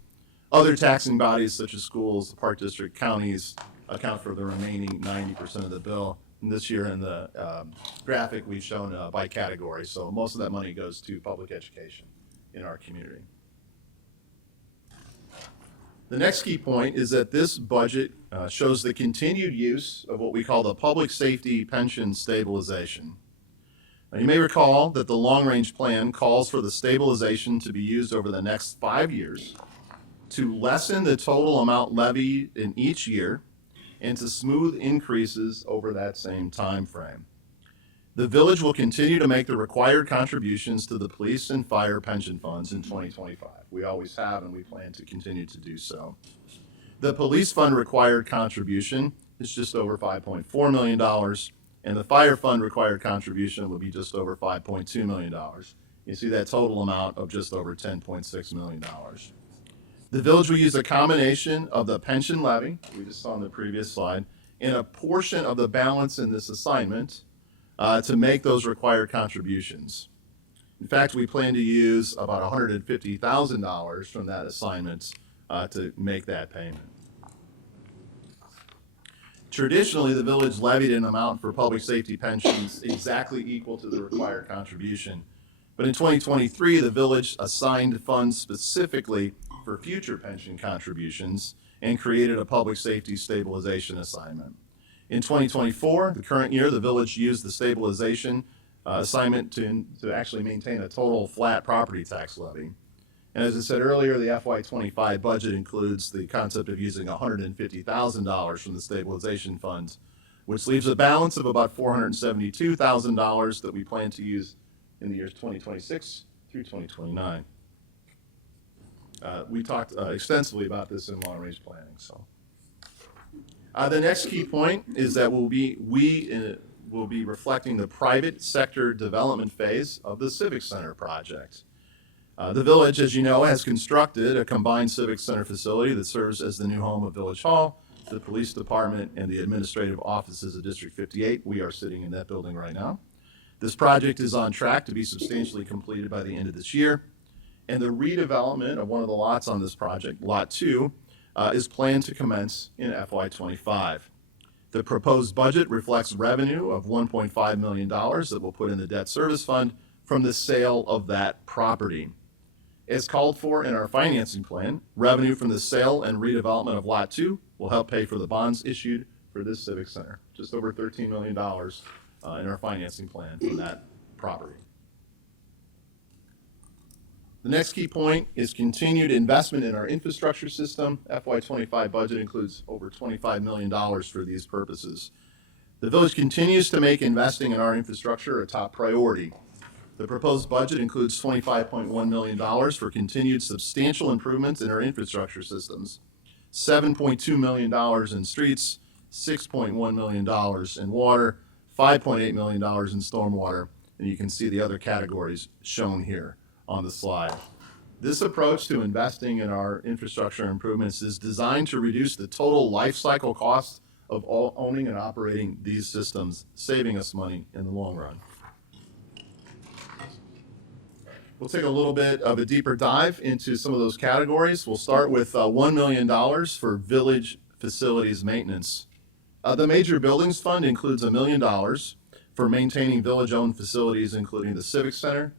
Other taxing bodies such as schools, the park district, counties account for the remaining 90% of the bill. And this year in the graphic we've shown by category. So most of that money goes to public education in our community. The next key point is that this budget shows the continued use of what we call the public safety pension stabilization. Now, you may recall that the long-range plan calls for the stabilization to be used over the next 5 years to lessen the total amount levied in each year and to smooth increases over that same time frame. The village will continue to make the required contributions to the police and fire pension funds in 2025. We always have, and we plan to continue to do so. The police fund required contribution is just over $5.4 million, and the fire fund required contribution will be just over $5.2 million. You see that total amount of just over $10.6 million. The village will use a combination of the pension levy, we just saw on the previous slide, and a portion of the balance in this assignment to make those required contributions. In fact, we plan to use about $150,000 from that assignment to make that payment. Traditionally, the village levied an amount for public safety pensions exactly equal to the required contribution. But in 2023, the village assigned funds specifically for future pension contributions and created a public safety stabilization assignment. In 2024, the current year, the village used the stabilization assignment to actually maintain a total flat property tax levy. And as I said earlier, the FY25 budget includes the concept of using $150,000 from the stabilization fund, which leaves a balance of about $472,000 that we plan to use in the years 2026 through 2029. We talked extensively about this in long-range planning. So, the next key point is that we will be reflecting the private sector development phase of the Civic Center project. The village, as you know, has constructed a combined Civic Center facility that serves as the new home of Village Hall, the police department, and the administrative offices of District 58. We are sitting in that building right now. This project is on track to be substantially completed by the end of this year. And the redevelopment of one of the lots on this project, Lot 2, is planned to commence in FY25. The proposed budget reflects revenue of $1.5 million that we'll put in the debt service fund from the sale of that property. As called for in our financing plan, revenue from the sale and redevelopment of Lot 2 will help pay for the bonds issued for this Civic Center. Just over $13 million in our financing plan for that property. The next key point is continued investment in our infrastructure system. FY25 budget includes over $25 million for these purposes. The village continues to make investing in our infrastructure a top priority. The proposed budget includes $25.1 million for continued substantial improvements in our infrastructure systems, $7.2 million in streets, $6.1 million in water, $5.8 million in stormwater, and you can see the other categories shown here on the slide. This approach to investing in our infrastructure improvements is designed to reduce the total life cycle cost of owning and operating these systems, saving us money in the long run. We'll take a little bit of a deeper dive into some of those categories. We'll start with $1 million for village facilities maintenance. The Major Buildings Fund includes $1 million for maintaining village-owned facilities, including the Civic Center,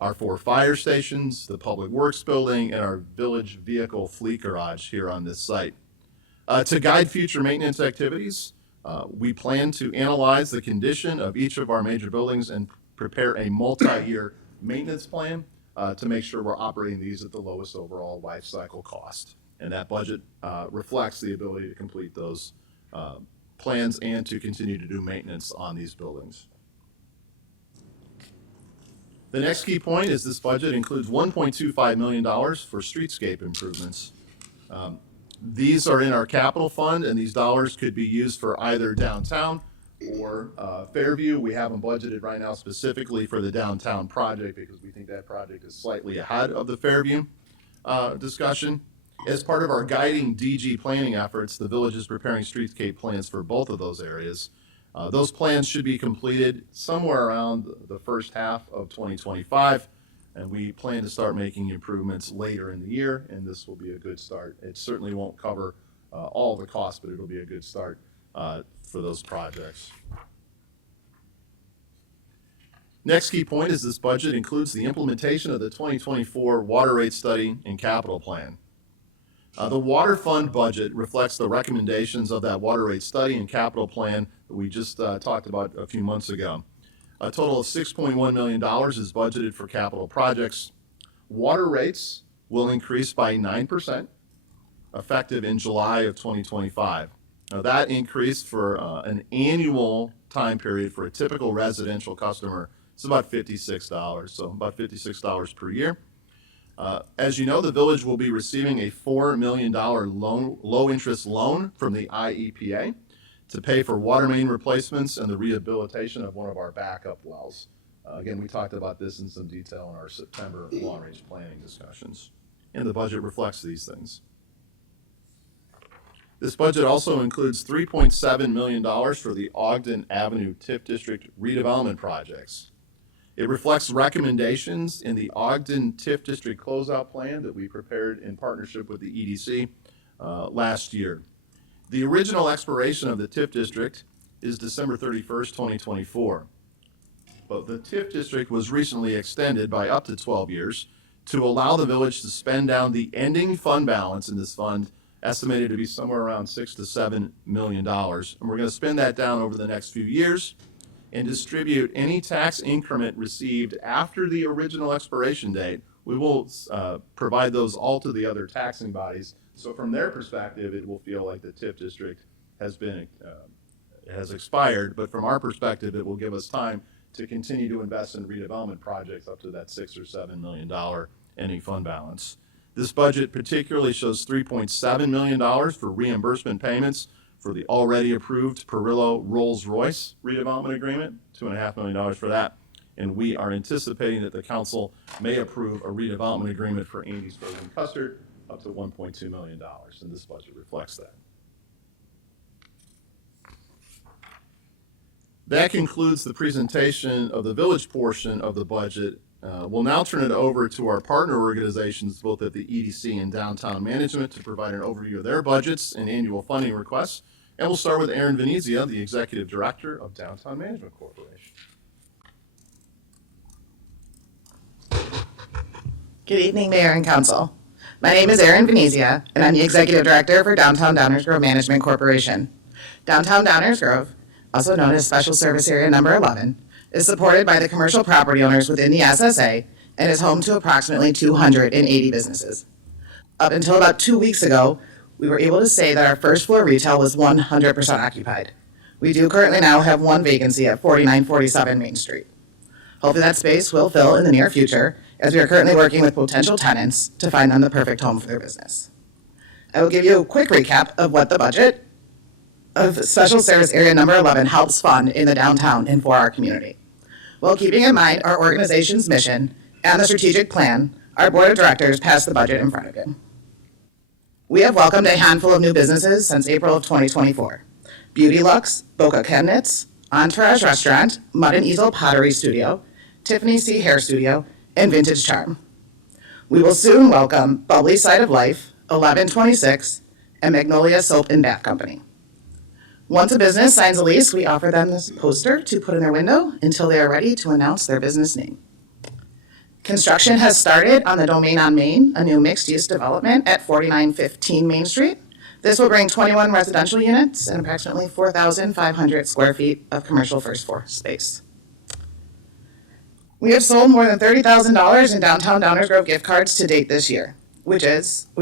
our 4 fire stations, the Public Works Building, and our village vehicle fleet garage here on this site. To guide future maintenance activities, we plan to analyze the condition of each of our major buildings and prepare a multi-year maintenance plan to make sure we're operating these at the lowest overall life cycle cost. And that budget reflects the ability to complete those plans and to continue to do maintenance on these buildings. The next key point is this budget includes $1.25 million for streetscape improvements. These are in our capital fund, and these dollars could be used for either downtown or Fairview. We have them budgeted right now specifically for the downtown project because we think that project is slightly ahead of the Fairview discussion. As part of our guiding DG planning efforts, the village is preparing streetscape plans for both of those areas. Those plans should be completed somewhere around the first half of 2025, and we plan to start making improvements later in the year, and this will be a good start. It certainly won't cover all the costs, but it'll be a good start for those projects. Next key point is this budget includes the implementation of the 2024 water rate study and capital plan. The water fund budget reflects the recommendations of that water rate study and capital plan that we just talked about a few months ago. A total of $6.1 million is budgeted for capital projects. Water rates will increase by 9%, effective in July of 2025. Now that increase for an annual time period for a typical residential customer is about $56, so about $56 per year. As you know, the village will be receiving a $4 million low-interest loan from the IEPA to pay for water main replacements and the rehabilitation of one of our backup wells. Again, we talked about this in some detail in our September long-range planning discussions, and the budget reflects these things. This budget also includes $3.7 million for the Ogden Avenue TIF District redevelopment projects. It reflects recommendations in the Ogden TIF District closeout plan that we prepared in partnership with the EDC last year. The original expiration of the TIF District is December 31st, 2024. But the TIF District was recently extended by up to 12 years to allow the village to spend down the ending fund balance in this fund, estimated to be somewhere around $6 to $7 million. And we're going to spend that down over the next few years and distribute any tax increment received after the original expiration date. We will provide those all to the other taxing bodies. So from their perspective, it will feel like the TIF district has expired, but from our perspective, it will give us time to continue to invest in redevelopment projects up to that $6 or $7 million ending fund balance. This budget particularly shows $3.7 million for reimbursement payments for the already approved Perillo Rolls-Royce redevelopment agreement, $2.5 million for that. And we are anticipating that the council may approve a redevelopment agreement for Andy's Frozen Custard up to $1.2 million, and this budget reflects that. That concludes the presentation of the village portion of the budget. We'll now turn it over to our partner organizations, both at the EDC and Downtown Management, to provide an overview of their budgets and annual funding requests. And we'll start with Aaron Venezia, the Executive Director of Downtown Management Corporation. Good evening, Mayor and Council. My name is Aaron Venezia, and I'm the Executive Director for Downtown Downers Grove Management Corporation. Downtown Downers Grove, also known as Special Service Area Number 11, is supported by the commercial property owners within the SSA and is home to approximately 280 businesses. Up until about 2 weeks ago, we were able to say that our first floor retail was 100% occupied. We do currently now have one vacancy at 4947 Main Street. Hopefully that space will fill in the near future, as we are currently working with potential tenants to find them the perfect home for their business. I will give you a quick recap of what the budget of Special Service Area Number 11 helps fund in the downtown and for our community. While keeping in mind our organization's mission and the strategic plan, our board of directors passed the budget in front of you. We have welcomed a handful of new businesses since April of 2024. Beauty Lux, Boca Cabinets, Entourage Restaurant, Mud and Easel Pottery Studio, Tiffany C. Hair Studio, and Vintage Charm. We will soon welcome Bubbly Side of Life, 1126, and Magnolia Soap and Bath Company. Once a business signs a lease, we offer them this poster to put in their window until they are ready to announce their business name. Construction has started on the Domain on Main, a new mixed-use development at 4915 Main Street. This will bring 21 residential units and approximately 4,500 square feet of commercial first floor space. We have sold more than $30,000 in Downtown Downers Grove gift cards to date this year, we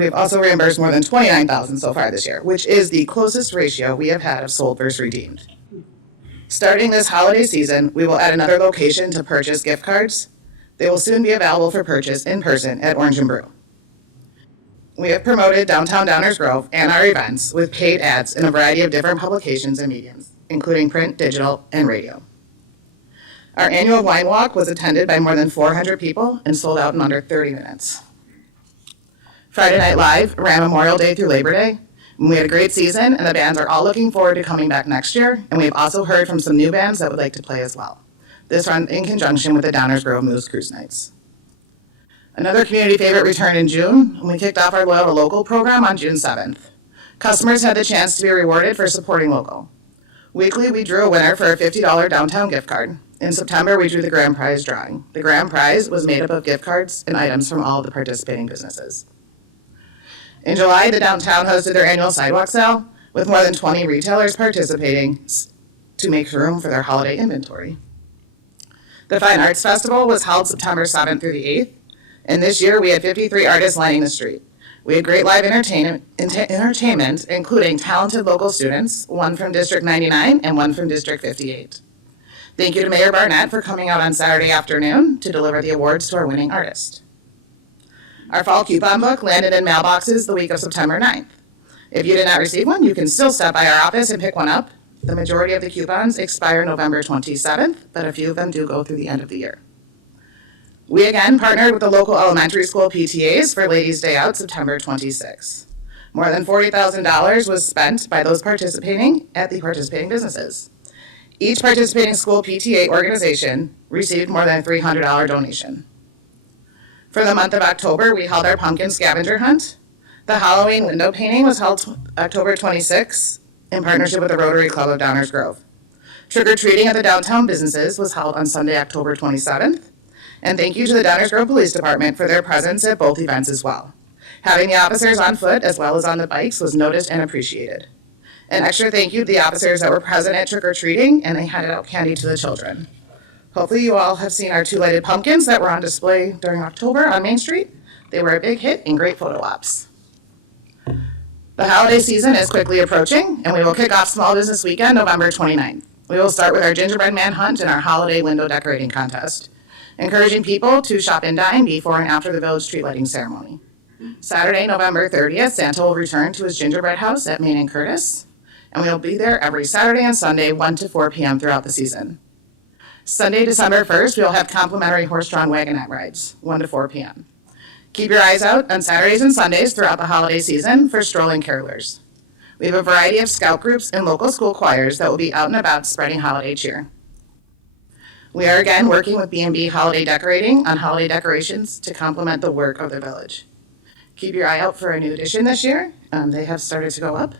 have also reimbursed more than $29,000 so far this year, which is the closest ratio we have had of sold versus redeemed. Starting this holiday season, we will add another location to purchase gift cards. They will soon be available for purchase in person at Orange and Brew. We have promoted Downtown Downers Grove and our events with paid ads in a variety of different publications and mediums, including print, digital, and radio. Our annual wine walk was attended by more than 400 people and sold out in under 30 minutes. Friday Night Live ran Memorial Day through Labor Day. We had a great season, and the bands are all looking forward to coming back next year, and we've also heard from some new bands that would like to play as well. This run in conjunction with the Downers Grove Moose Cruise Nights. Another community favorite returned in June, and we kicked off our Loyal to Local program on June 7th. Customers had the chance to be rewarded for supporting local. Weekly, we drew a winner for a $50 downtown gift card. In September, we drew the grand prize drawing. The grand prize was made up of gift cards and items from all of the participating businesses. In July, the downtown hosted their annual sidewalk sale with more than 20 retailers participating to make room for their holiday inventory. The Fine Arts Festival was held September 7th through the 8th, and this year we had 53 artists lining the street. We had great live entertainment, including talented local students, one from District 99 and one from District 58. Thank you to Mayor Barnett for coming out on Saturday afternoon to deliver the awards to our winning artist. Our fall coupon book landed in mailboxes the week of September 9th. If you did not receive one, you can still stop by our office and pick one up. The majority of the coupons expire November 27th, but a few of them do go through the end of the year. We again partnered with the local elementary school PTAs for Ladies' Day Out September 26th. More than $40,000 was spent by those participating at the participating businesses. Each participating school PTA organization received more than a $300 donation. For the month of October, we held our pumpkin scavenger hunt. The Halloween window painting was held October 26th in partnership with the Rotary Club of Downers Grove. Trick-or-treating at the downtown businesses was held on Sunday, October 27th. And thank you to the Downers Grove Police Department for their presence at both events as well. Having the officers on foot as well as on the bikes was noticed and appreciated. An extra thank you to the officers that were present at trick-or-treating, and they handed out candy to the children. Hopefully you all have seen our 2 lighted pumpkins that were on display during October on Main Street. They were a big hit and great photo ops. The holiday season is quickly approaching, and we will kick off Small Business Weekend November 29th. We will start with our gingerbread man hunt and our holiday window decorating contest, encouraging people to shop and dine before and after the village tree lighting ceremony. Saturday, November 30th, Santa will return to his gingerbread house at Main and Curtis, and we will be there every Saturday and Sunday, 1 to 4 p.m. throughout the season. Sunday, December 1st, we will have complimentary horse-drawn wagonette rides, 1 to 4 p.m. Keep your eyes out on Saturdays and Sundays throughout the holiday season for strolling carolers. We have a variety of scout groups and local school choirs that will be out and about spreading holiday cheer. We are again working with B&B Holiday Decorating on holiday decorations to complement the work of the village. Keep your eye out for a new edition this year. They have started to go up.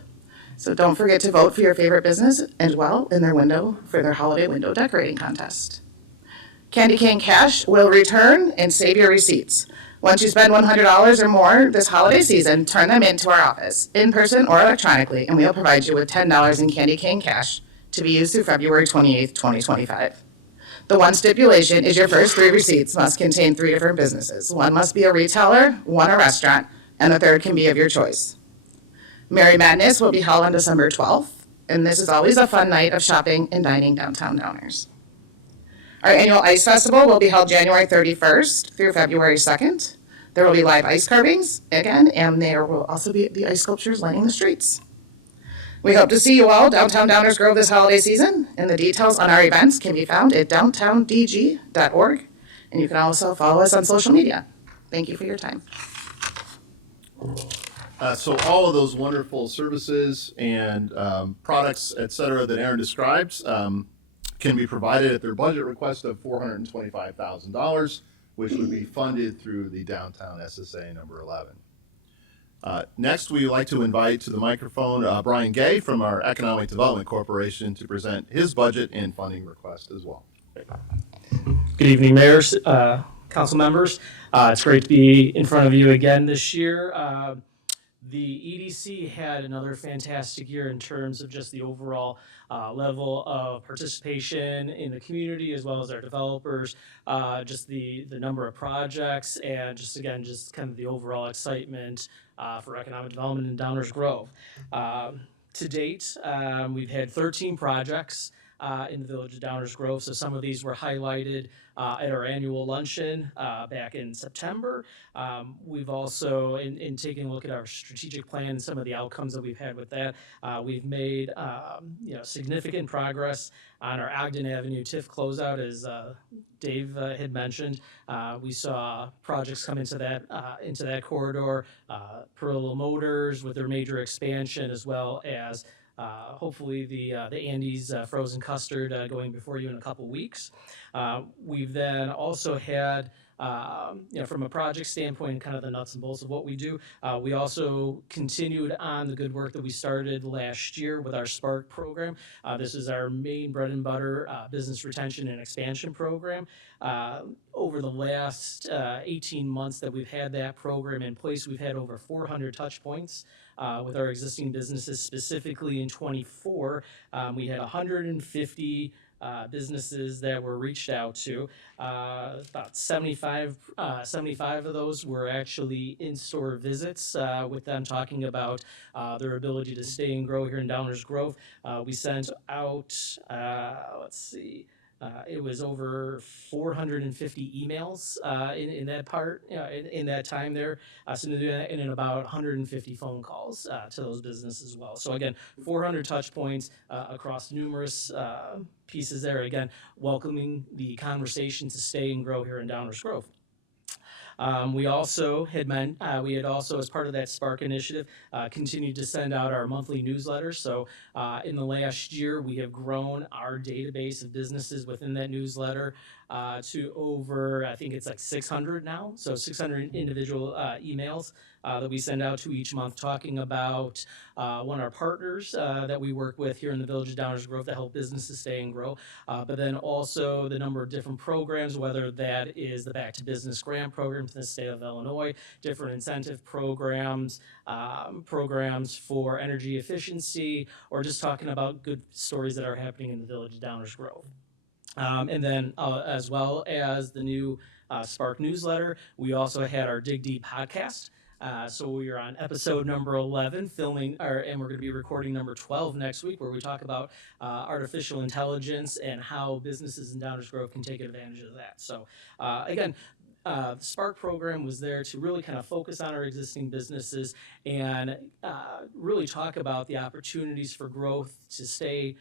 So don't forget to vote for your favorite business as well in their window for their holiday window decorating contest. Candy Cane Cash will return and save your receipts. Once you spend $100 or more this holiday season, turn them into our office, in person or electronically, and we will provide you with $10 in Candy Cane Cash to be used through February 28th, 2025. The one stipulation is your first 3 receipts must contain 3 different businesses. One must be a retailer, one a restaurant, and the third can be of your choice. Merry Madness will be held on December 12th, and this is always a fun night of shopping and dining downtown Downers. Our annual Ice Festival will be held January 31st through February 2nd. There will be live ice carvings again, and there will also be the ice sculptures lining the streets. We hope to see you all downtown Downers Grove this holiday season, and the details on our events can be found at downtowndg.org, and you can also follow us on social media. Thank you for your time. So all of those wonderful services and products, et cetera, that Aaron describes can be provided at their budget request of $425,000, which would be funded through the Downtown SSA number 11. Next, we would like to invite to the microphone Brian Gay from our Economic Development Corporation to present his budget and funding request as well. Good evening, mayors, council members. It's great to be in front of you again this year. The EDC had another fantastic year in terms of just the overall level of participation in the community as well as our developers, just the number of projects, and just again, just kind of the overall excitement for economic development in Downers Grove. To date, we've had 13 projects in the village of Downers Grove. So some of these were highlighted at our annual luncheon back in September. We've also, in taking a look at our strategic plan and some of the outcomes that we've had with that, we've made significant progress on our Ogden Avenue TIF closeout, as Dave had mentioned. We saw projects come into that corridor, Perillo Motors with their major expansion, as well as hopefully the Andes frozen custard going before you in a couple weeks. We've then also had, from a project standpoint and kind of the nuts and bolts of what we do, we also continued on the good work that we started last year with our Spark program. This is our main bread and butter business retention and expansion program. Over the last 18 months that we've had that program in place, we've had over 400 touch points with our existing businesses. Specifically in 24, we had 150 businesses that were reached out to. About 75 of those were actually in-store visits with them talking about their ability to stay and grow here in Downers Grove. We sent out, it was over 450 emails in that part, in that time there, and then about 150 phone calls to those businesses as well. So again, 400 touch points across numerous pieces there. Again, welcoming the conversation to stay and grow here in Downers Grove. We had also, as part of that Spark initiative, continued to send out our monthly newsletter. So in the last year, we have grown our database of businesses within that newsletter to over, I think it's like 600 now. So 600 individual emails that we send out to each month talking about one of our partners that we work with here in the Village of Downers Grove to help businesses stay and grow. But then also the number of different programs, whether that is the Back to Business Grant Program in the state of Illinois, different incentive programs, programs for energy efficiency, or just talking about good stories that are happening in the Village of Downers Grove. And then as well as the new Spark newsletter, we also had our Dig Deep podcast. So we are on episode number 11, and we're going to be recording number 12 next week, where we talk about artificial intelligence and how businesses in Downers Grove can take advantage of that. So again, the Spark program was there to really kind of focus on our existing businesses and really talk about the opportunities for growth to stay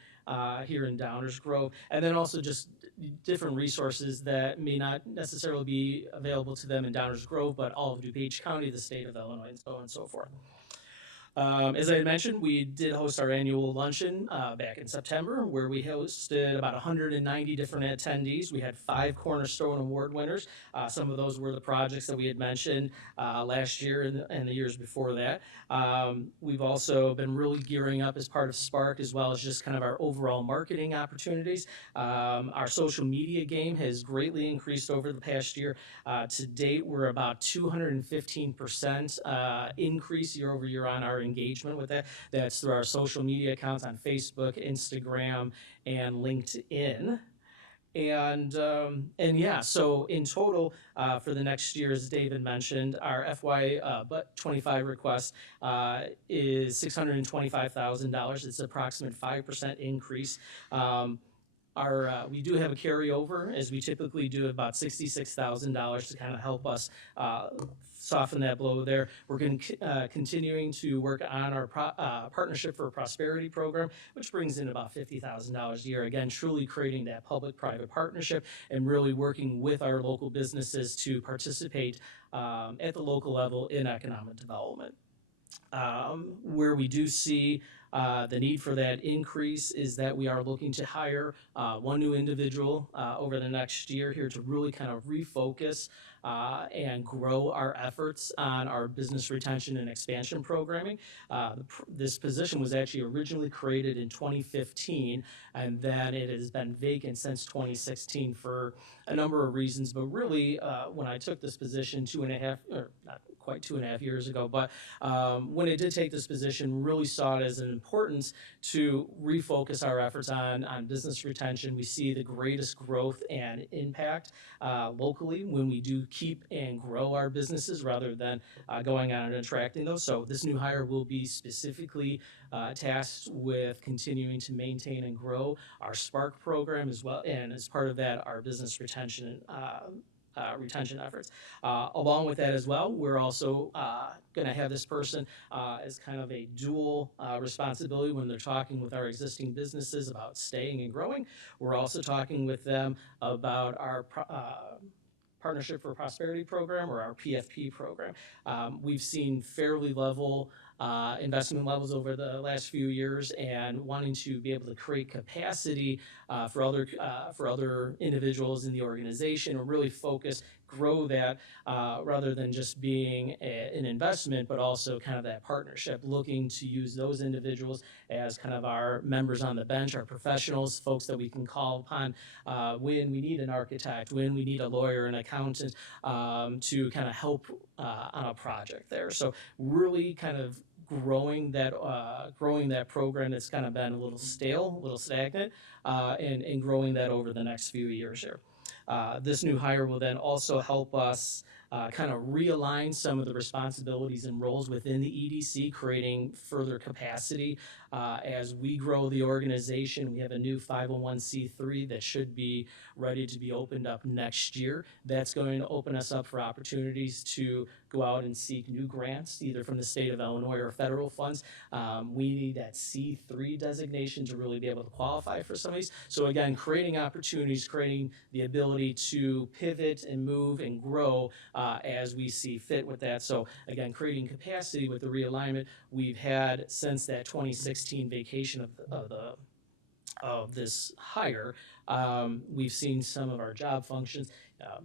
here in Downers Grove, and then also just different resources that may not necessarily be available to them in Downers Grove, but all of DuPage County, the state of Illinois, and so on and so forth. As I had mentioned, we did host our annual luncheon back in September, where we hosted about 190 different attendees. We had 5 Cornerstone Award winners. Some of those were the projects that we had mentioned last year and the years before that. We've also been really gearing up as part of Spark, as well as just kind of our overall marketing opportunities. Our social media game has greatly increased over the past year. To date, we're about 215% increase year over year on our engagement with that. That's through our social media accounts on Facebook, Instagram, and LinkedIn. And yeah, so in total, for the next year, as David mentioned, our FY25 request is $625,000. It's an approximate 5% increase. We do have a carryover, as we typically do, about $66,000 to kind of help us soften that blow there. We're continuing to work on our Partnership for Prosperity program, which brings in about $50,000 a year. Again, truly creating that public-private partnership and really working with our local businesses to participate at the local level in economic development. Where we do see the need for that increase is that we are looking to hire one new individual over the next year here to really kind of refocus and grow our efforts on our business retention and expansion programming. This position was actually originally created in 2015, and then it has been vacant since 2016 for a number of reasons. But really, when I took this position not quite 2.5 years ago, but when I did take this position, really saw it as an importance to refocus our efforts on business retention. We see the greatest growth and impact locally when we do keep and grow our businesses rather than going out and attracting those. So this new hire will be specifically tasked with continuing to maintain and grow our Spark program as well, and as part of that, our business retention efforts. Along with that as well, we're also going to have this person as kind of a dual responsibility when they're talking with our existing businesses about staying and growing. We're also talking with them about our Partnership for Prosperity program, or our PFP program. We've seen fairly level investment levels over the last few years and wanting to be able to create capacity for other individuals in the organization, or really grow that rather than just being an investment, but also kind of that partnership, looking to use those individuals as kind of our members on the bench, our professionals, folks that we can call upon when we need an architect, when we need a lawyer, an accountant, to kind of help on a project there. So really kind of growing that program that's kind of been a little stale, a little stagnant, and growing that over the next few years here. This new hire will then also help us kind of realign some of the responsibilities and roles within the EDC, creating further capacity. As we grow the organization, we have a new 501c3 that should be ready to be opened up next year. That's going to open us up for opportunities to go out and seek new grants, either from the state of Illinois or federal funds. We need that C3 designation to really be able to qualify for some of these. So again, creating opportunities, creating the ability to pivot and move and grow as we see fit with that. So again, creating capacity with the realignment we've had since that 2016 vacation of this hire. We've seen some of our job functions.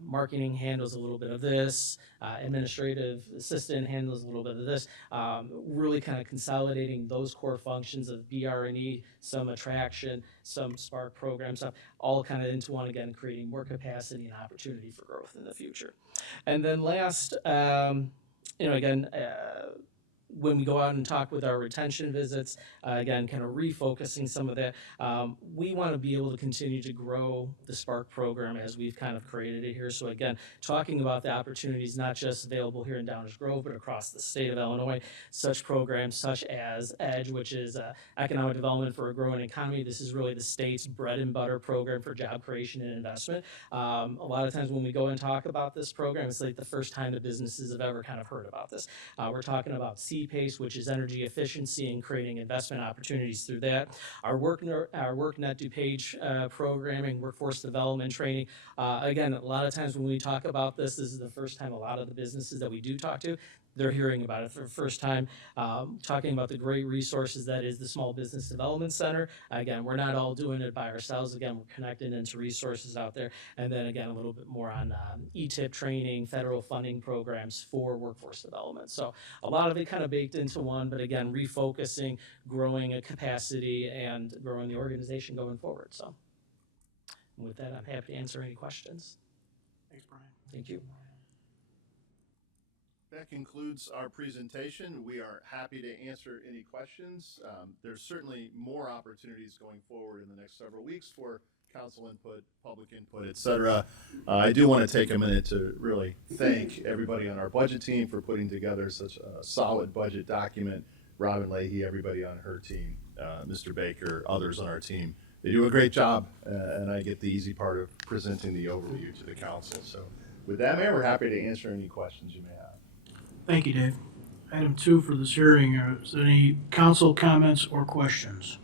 Marketing handles a little bit of this, administrative assistant handles a little bit of this, really kind of consolidating those core functions of BR&E, some attraction, some Spark programs, all kind of into one, again, creating more capacity and opportunity for growth in the future. And then last, again, when we go out and talk with our retention visits, again, kind of refocusing some of that, we want to be able to continue to grow the Spark program as we've kind of created it here. So again, talking about the opportunities not just available here in Downers Grove, but across the state of Illinois, such programs such as EDGE, which is Economic Development for a Growing Economy. This is really the state's bread and butter program for job creation and investment. A lot of times when we go and talk about this program, it's like the first time that businesses have ever kind of heard about this. We're talking about CPACE, which is energy efficiency and creating investment opportunities through that. Our WorkNet DuPage programming, workforce development training. Again, a lot of times when we talk about this is the first time a lot of the businesses that we do talk to, they're hearing about it for the first time, talking about the great resources that is the Small Business Development Center. Again, we're not all doing it by ourselves. Again, we're connecting into resources out there. And then again, a little bit more on ETIP training, federal funding programs for workforce development. So a lot of it kind of baked into one, but again, refocusing, growing a capacity, and growing the organization going forward. So with that, I'm happy to answer any questions. Thanks, Brian. Thank you. That concludes our presentation. We are happy to answer any questions. There's certainly more opportunities going forward in the next several weeks for council input, public input, et cetera. I do want to take a minute to really thank everybody on our budget team for putting together such a solid budget document. Robin Leahy, everybody on her team, Mr. Baker, others on our team. They do a great job, and I get the easy part of presenting the overview to the council. So with that, Mayor, we're happy to answer any questions you may have. Thank you, Dave. Item 2 for this hearing, is there any council comments or questions?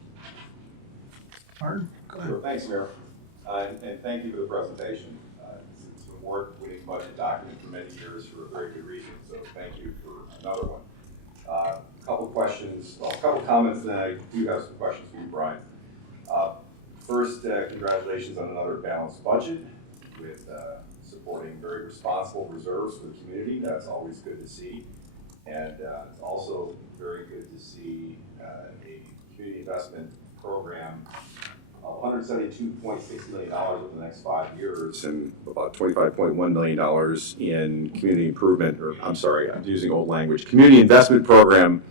Martin, go ahead. Sure, thanks, Mayor. And thank you for the presentation. It's been work-winning budget document for many years for a very good reason, so thank you for another one. A couple questions, well, a couple comments, and then I do have some questions for you, Brian. First, congratulations on another balanced budget with supporting very responsible reserves for the community. That's always good to see. And it's also very good to see a community investment program of $172.6 million over the next 5 years and about $25.1 million in community improvement, or I'm sorry, I'm using old language, community investment program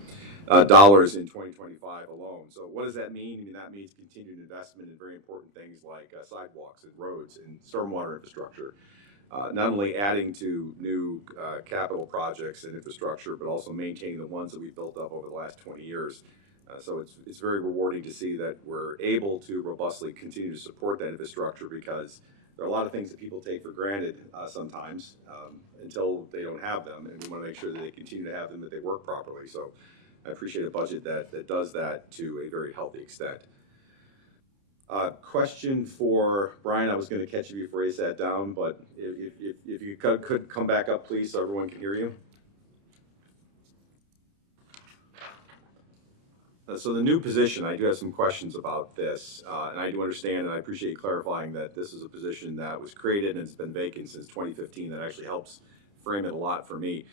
dollars in 2025 alone. So what does that mean? I mean, that means continued investment in very important things like sidewalks and roads and stormwater infrastructure. Not only adding to new capital projects and infrastructure, but also maintaining the ones that we've built up over the last 20 years. So it's very rewarding to see that we're able to robustly continue to support that infrastructure, because there are a lot of things that people take for granted sometimes until they don't have them, and we want to make sure that they continue to have them, that they work properly. So I appreciate a budget that does that to a very healthy extent. Question for Brian. I was going to catch you before you sat down, but if you could come back up, please, so everyone can hear you. So the new position, I do have some questions about this, and I do understand, and I appreciate you clarifying that this is a position that was created and it's been vacant since 2015. That actually helps frame it a lot for me.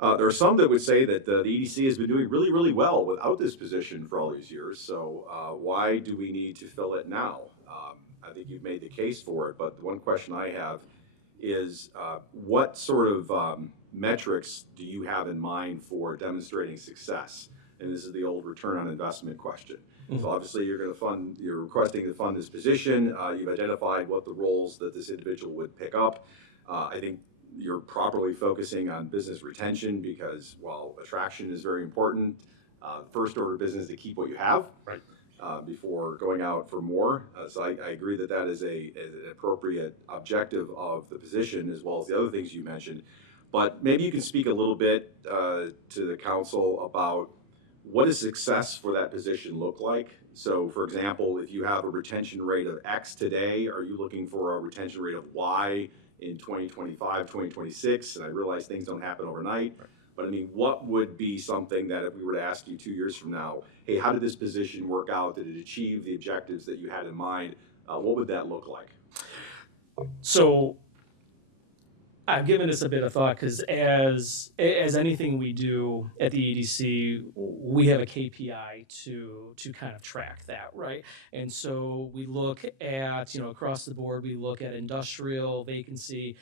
There are some that would say that the EDC has been doing really, really well without this position for all these years. So why do we need to fill it now? I think you've made the case for it, but the one question I have is what sort of metrics do you have in mind for demonstrating success? And this is the old return on investment question. So obviously you're requesting to fund this position. You've identified what the roles that this individual would pick up. I think you're properly focusing on business retention because while attraction is very important, first order of business is to keep what you have before going out for more. So I agree that that is an appropriate objective of the position as well as the other things you mentioned. But maybe you can speak a little bit to the council about what does success for that position look like? So for example, if you have a retention rate of X today, are you looking for a retention rate of Y in 2025, 2026? And I realize things don't happen overnight, but I mean, what would be something that if we were to ask you 2 years from now, hey, how did this position work out? Did it achieve the objectives that you had in mind? What would that look like? So I've given this a bit of thought because as anything we do at the EDC, we have a KPI to kind of track that, right? And so we look at, across the board, we look at industrial vacancy,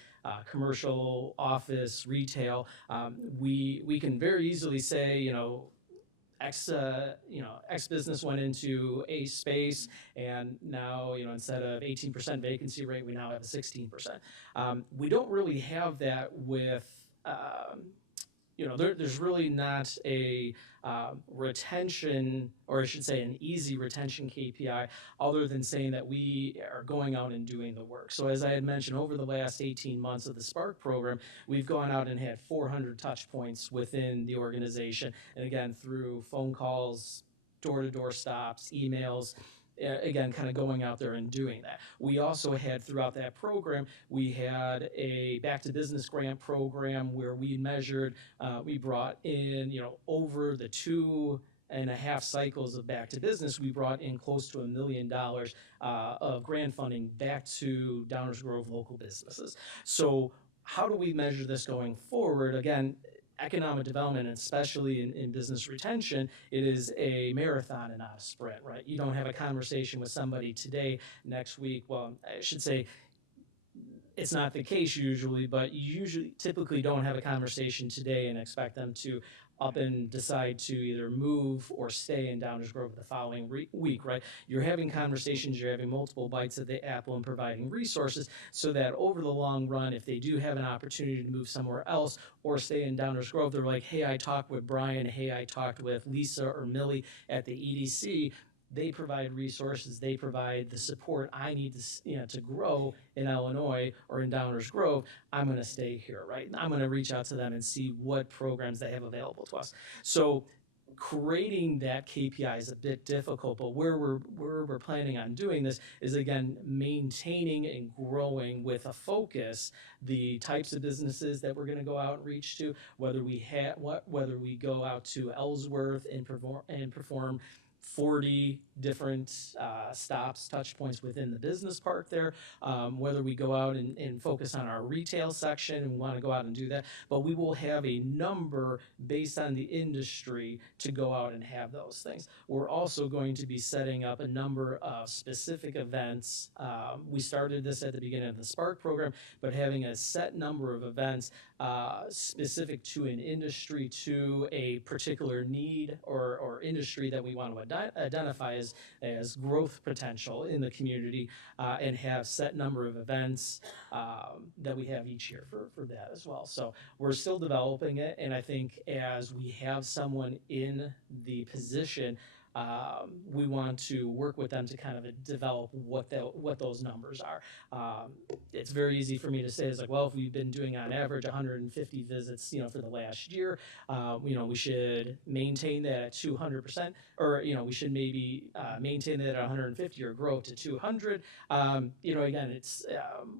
commercial, office, retail. We can very easily say, X business went into a space, and now, instead of 18% vacancy rate, we now have a 16%. We don't really have that with, there's really not a retention, or I should say an easy retention KPI, other than saying that we are going out and doing the work. So as I had mentioned, over the last 18 months of the Spark program, we've gone out and had 400 touch points within the organization. And again, through phone calls, door-to-door stops, emails, again, kind of going out there and doing that. We also had throughout that program, we had a back to business grant program where we measured, we brought in, over the 2.5 cycles of back to business, we brought in close to $1 million of grant funding back to Downers Grove local businesses. So how do we measure this going forward? Again, economic development, and especially in business retention, it is a marathon and not a sprint, right? You don't have a conversation with somebody today, next week. Well, I should say it's not the case usually, but you typically don't have a conversation today and expect them to up and decide to either move or stay in Downers Grove the following week, right? You're having conversations, you're having multiple bites at the apple and providing resources so that over the long run, if they do have an opportunity to move somewhere else or stay in Downers Grove, they're like, hey, I talked with Brian, hey, I talked with Lisa or Millie at the EDC. They provide resources, they provide the support I need to grow in Illinois or in Downers Grove. I'm going to stay here, right? I'm going to reach out to them and see what programs they have available to us. So creating that KPI is a bit difficult, but where we're planning on doing this is, again, maintaining and growing with a focus the types of businesses that we're going to go out and reach to, whether we go out to Ellsworth and perform 40 different stops, touch points within the business park there, whether we go out and focus on our retail section and we want to go out and do that, but we will have a number based on the industry to go out and have those things. We're also going to be setting up a number of specific events. We started this at the beginning of the Spark program, but having a set number of events specific to an industry, to a particular need or industry that we want to identify as growth potential in the community, and have set number of events that we have each year for that as well. So we're still developing it, and I think as we have someone in the position, we want to work with them to kind of develop what those numbers are. It's very easy for me to say, it's like, well, if we've been doing on average 150 visits, for the last year, we should maintain that at 200%, or, we should maybe maintain that at 150 or grow to 200. Again, it's,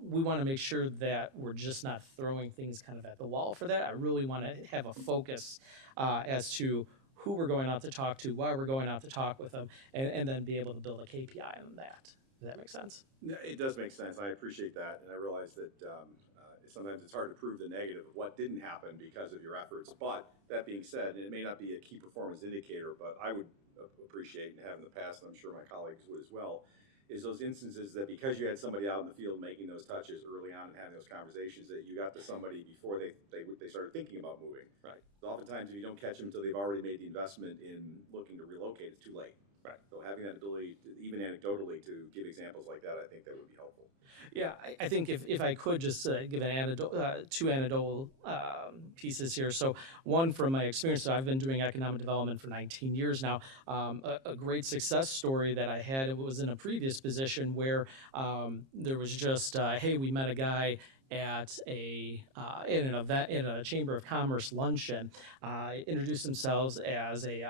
we want to make sure that we're just not throwing things kind of at the wall for that. I really want to have a focus as to who we're going out to talk to, why we're going out to talk with them, and then be able to build a KPI on that. Does that make sense? Yeah, it does make sense. I appreciate that, and I realize that sometimes it's hard to prove the negative of what didn't happen because of your efforts. But that being said, and it may not be a key performance indicator, but I would appreciate and have in the past, and I'm sure my colleagues would as well, is those instances that because you had somebody out in the field making those touches early on and having those conversations, that you got to somebody before they started thinking about moving. Right. So oftentimes, if you don't catch them until they've already made the investment in looking to relocate, it's too late. Right. So having that ability, even anecdotally, to give examples like that, I think that would be helpful. Yeah, I think if I could just give an anecdote, two anecdotal pieces here. So one from my experience, so I've been doing economic development for 19 years now. A great success story that I had, it was in a previous position where there was just, hey, we met a guy at in an event, in a Chamber of Commerce luncheon, introduced themselves as a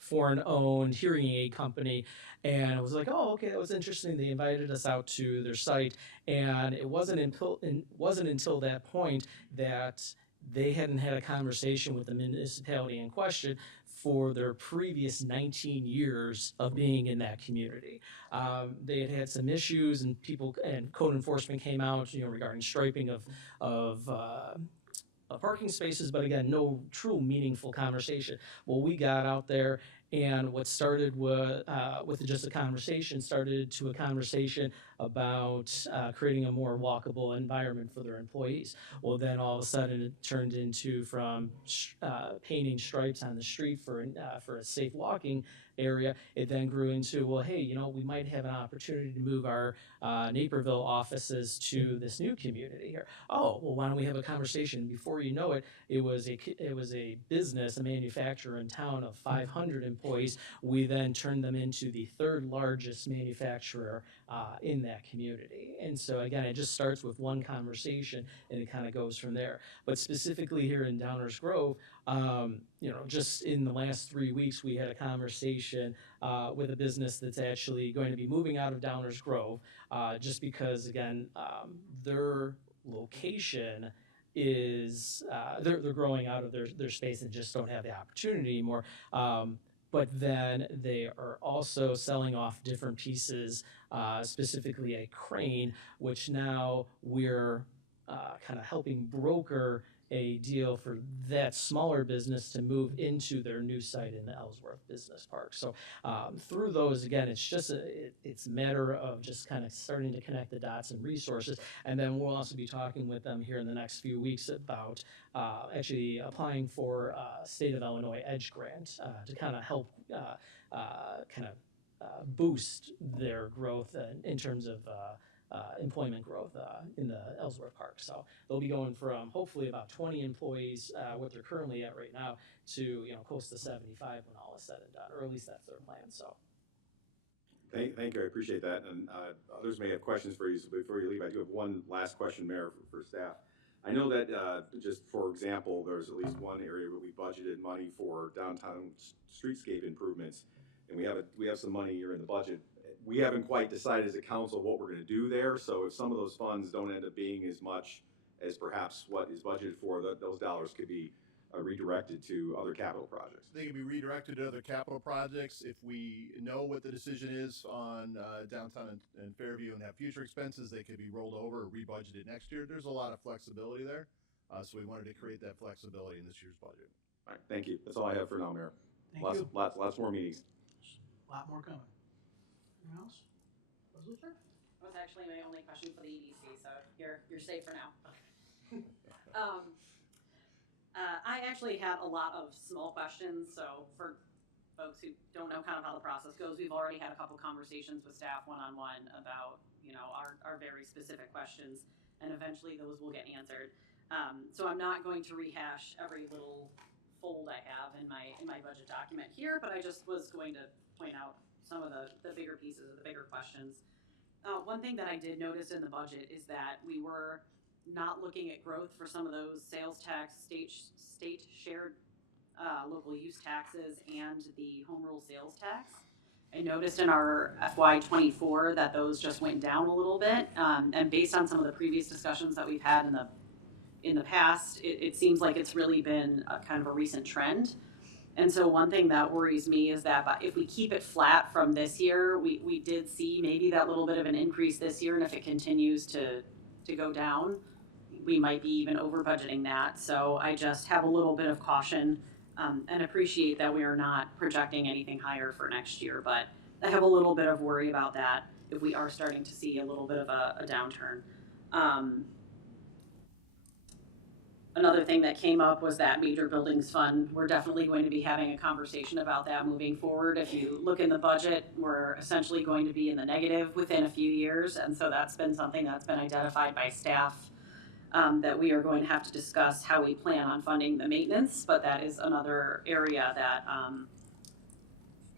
foreign-owned hearing aid company, and it was like, oh, okay, that was interesting. They invited us out to their site, and it wasn't until that point that they hadn't had a conversation with the municipality in question for their previous 19 years of being in that community. They had had some issues, and code enforcement came out, regarding striping of parking spaces, but again, no true meaningful conversation. Well, we got out there, and what started with just a conversation started to a conversation about creating a more walkable environment for their employees. Well, then all of a sudden it turned into from painting stripes on the street for a safe walking area. It then grew into, well, hey, we might have an opportunity to move our Naperville offices to this new community here. Oh, well, why don't we have a conversation? Before you know it, it was a business, a manufacturer in town of 500 employees. We then turned them into the third largest manufacturer in that community. And so again, it just starts with one conversation, and it kind of goes from there. But specifically here in Downers Grove, just in the last 3 weeks, we had a conversation with a business that's actually going to be moving out of Downers Grove, just because, again, their location is, they're growing out of their space and just don't have the opportunity anymore. But then they are also selling off different pieces, specifically a crane, which now we're kind of helping broker a deal for that smaller business to move into their new site in the Ellsworth Business Park. So through those, again, it's just it's a matter of just kind of starting to connect the dots and resources. And then we'll also be talking with them here in the next few weeks about actually applying for a State of Illinois EDGE grant to kind of help boost their growth in terms of employment growth in the Ellsworth Park. So they'll be going from hopefully about 20 employees, what they're currently at right now, to close to 75 when all is said and done, or at least that's their plan. So. Thank you. I appreciate that. And others may have questions for you. So before you leave, I do have one last question, Mayor, for staff. I know that just for example, there's at least one area where we budgeted money for downtown streetscape improvements, and we have some money here in the budget. We haven't quite decided as a council what we're going to do there. So if some of those funds don't end up being as much as perhaps what is budgeted for, those dollars could be redirected to other capital projects. They can be redirected to other capital projects. If we know what the decision is on downtown and Fairview and have future expenses, they could be rolled over or rebudgeted next year. There's a lot of flexibility there. So we wanted to create that flexibility in this year's budget. All right, thank you. That's all I have for now, Mayor. Thank you. Lots more meetings. A lot more coming. Anything else? That was actually my only question for the EDC, so you're safe for now. I actually had a lot of small questions, so for folks who don't know kind of how the process goes, we've already had a couple conversations with staff one-on-one about, our very specific questions, and eventually those will get answered. So I'm not going to rehash every little fold I have in my budget document here, but I just was going to point out some of the bigger pieces, the bigger questions. One thing that I did notice in the budget is that we were not looking at growth for some of those sales tax, state shared local use taxes, and the home rule sales tax. I noticed in our FY24 that those just went down a little bit, and based on some of the previous discussions that we've had in the past, it seems like it's really been a kind of a recent trend. And so one thing that worries me is that if we keep it flat from this year, we did see maybe that little bit of an increase this year, and if it continues to go down, we might be even over budgeting that. So I just have a little bit of caution and appreciate that we are not projecting anything higher for next year, but I have a little bit of worry about that if we are starting to see a little bit of a downturn. Another thing that came up was that major buildings fund. We're definitely going to be having a conversation about that moving forward. If you look in the budget, we're essentially going to be in the negative within a few years, and so that's been something that's been identified by staff that we are going to have to discuss how we plan on funding the maintenance, but that is another area that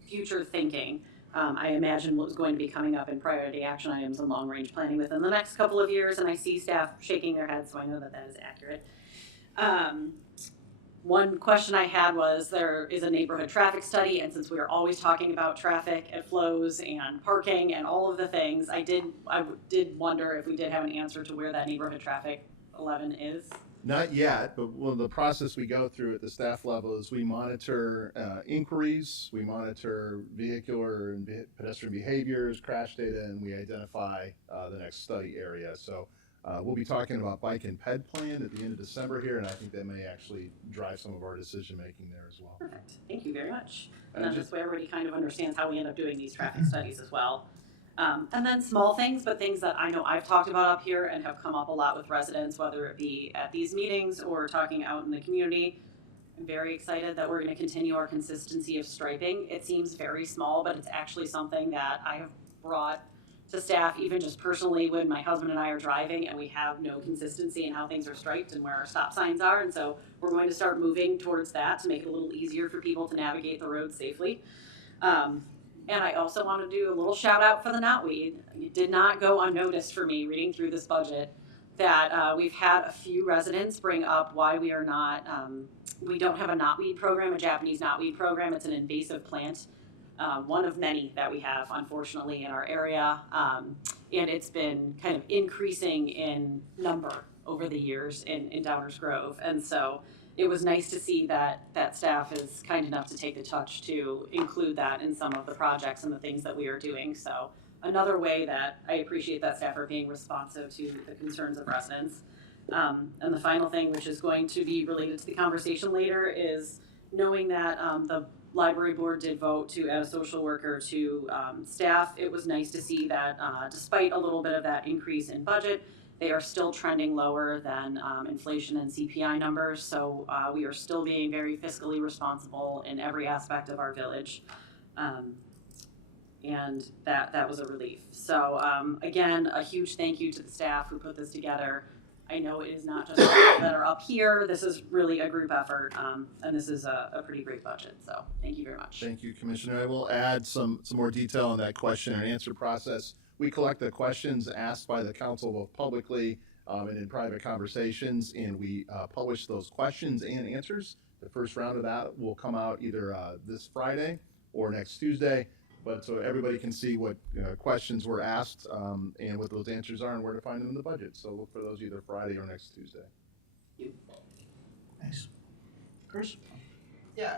future thinking I imagine was going to be coming up in priority action items and long-range planning within the next couple of years, and I see staff shaking their heads, so I know that that is accurate. One question I had was, there is a neighborhood traffic study, and since we are always talking about traffic and flows and parking and all of the things, I did wonder if we did have an answer to where that neighborhood traffic 11 is. Not yet, but the process we go through at the staff level is we monitor inquiries, we monitor vehicular and pedestrian behaviors, crash data, and we identify the next study area. So we'll be talking about bike and ped plan at the end of December here, and I think that may actually drive some of our decision making there as well. Perfect. Thank you very much. And then this way everybody kind of understands how we end up doing these traffic studies as well. And then small things, but things that I know I've talked about up here and have come up a lot with residents, whether it be at these meetings or talking out in the community. I'm very excited that we're going to continue our consistency of striping. It seems very small, but it's actually something that I have brought to staff, even just personally when my husband and I are driving and we have no consistency in how things are striped and where our stop signs are. And so we're going to start moving towards that to make it a little easier for people to navigate the road safely. And I also want to do a little shout out for the knotweed. It did not go unnoticed for me reading through this budget that we've had a few residents bring up why we are not, we don't have a knotweed program, a Japanese knotweed program. It's an invasive plant, one of many that we have, unfortunately, in our area. And it's been kind of increasing in number over the years in Downers Grove. And so it was nice to see that staff is kind enough to take the touch to include that in some of the projects and the things that we are doing. So another way that I appreciate that staff are being responsive to the concerns of residents. And the final thing, which is going to be related to the conversation later, is knowing that the library board did vote to add a social worker to staff. It was nice to see that despite a little bit of that increase in budget, they are still trending lower than inflation and CPI numbers, so we are still being very fiscally responsible in every aspect of our village, and that was a relief. So again, a huge thank you to the staff who put this together. I know it is not just people that are up here. This is really a group effort, and this is a pretty great budget, so thank you very much. Thank you, Commissioner. I will add some more detail on that question and answer process. We collect the questions asked by the council both publicly and in private conversations, and we publish those questions and answers. The first round of that will come out either this Friday or next Tuesday, but so everybody can see what questions were asked and what those answers are and where to find them in the budget. So look for those either Friday or next Tuesday. Nice. Chris? Yeah,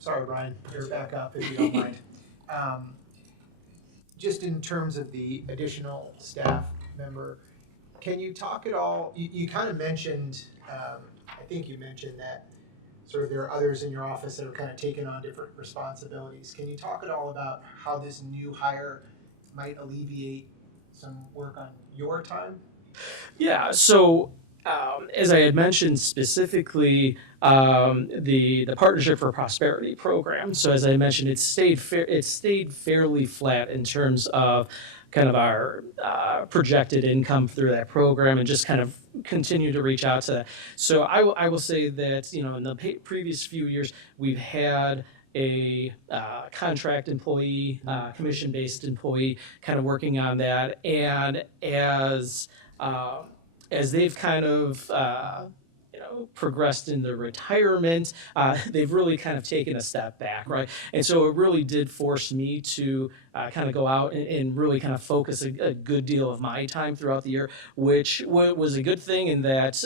sorry, Ryan, you're back up if you don't mind. Just in terms of the additional staff member, can you talk at all, you kind of mentioned, I think you mentioned that sort of there are others in your office that are kind of taking on different responsibilities. Can you talk at all about how this new hire might alleviate some work on your time? Yeah, so as I had mentioned specifically, the Partnership for Prosperity program. So as I mentioned, it stayed fairly flat in terms of kind of our projected income through that program, and just kind of continue to reach out to that. So I will say that, you know, in the previous few years, we've had a contract employee, commission-based employee, kind of working on that, and as they've kind of progressed into retirement. They've really kind of taken a step back, right? And so it really did force me to kind of go out and really kind of focus a good deal of my time throughout the year, which was a good thing in that,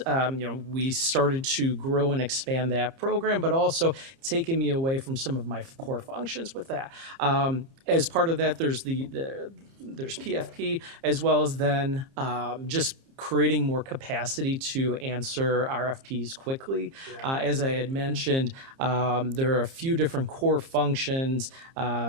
we started to grow and expand that program, but also taking me away from some of my core functions with that. As part of that, there's there's PFP, as well as then just creating more capacity to answer RFPs quickly. As I had mentioned, there are a few different core functions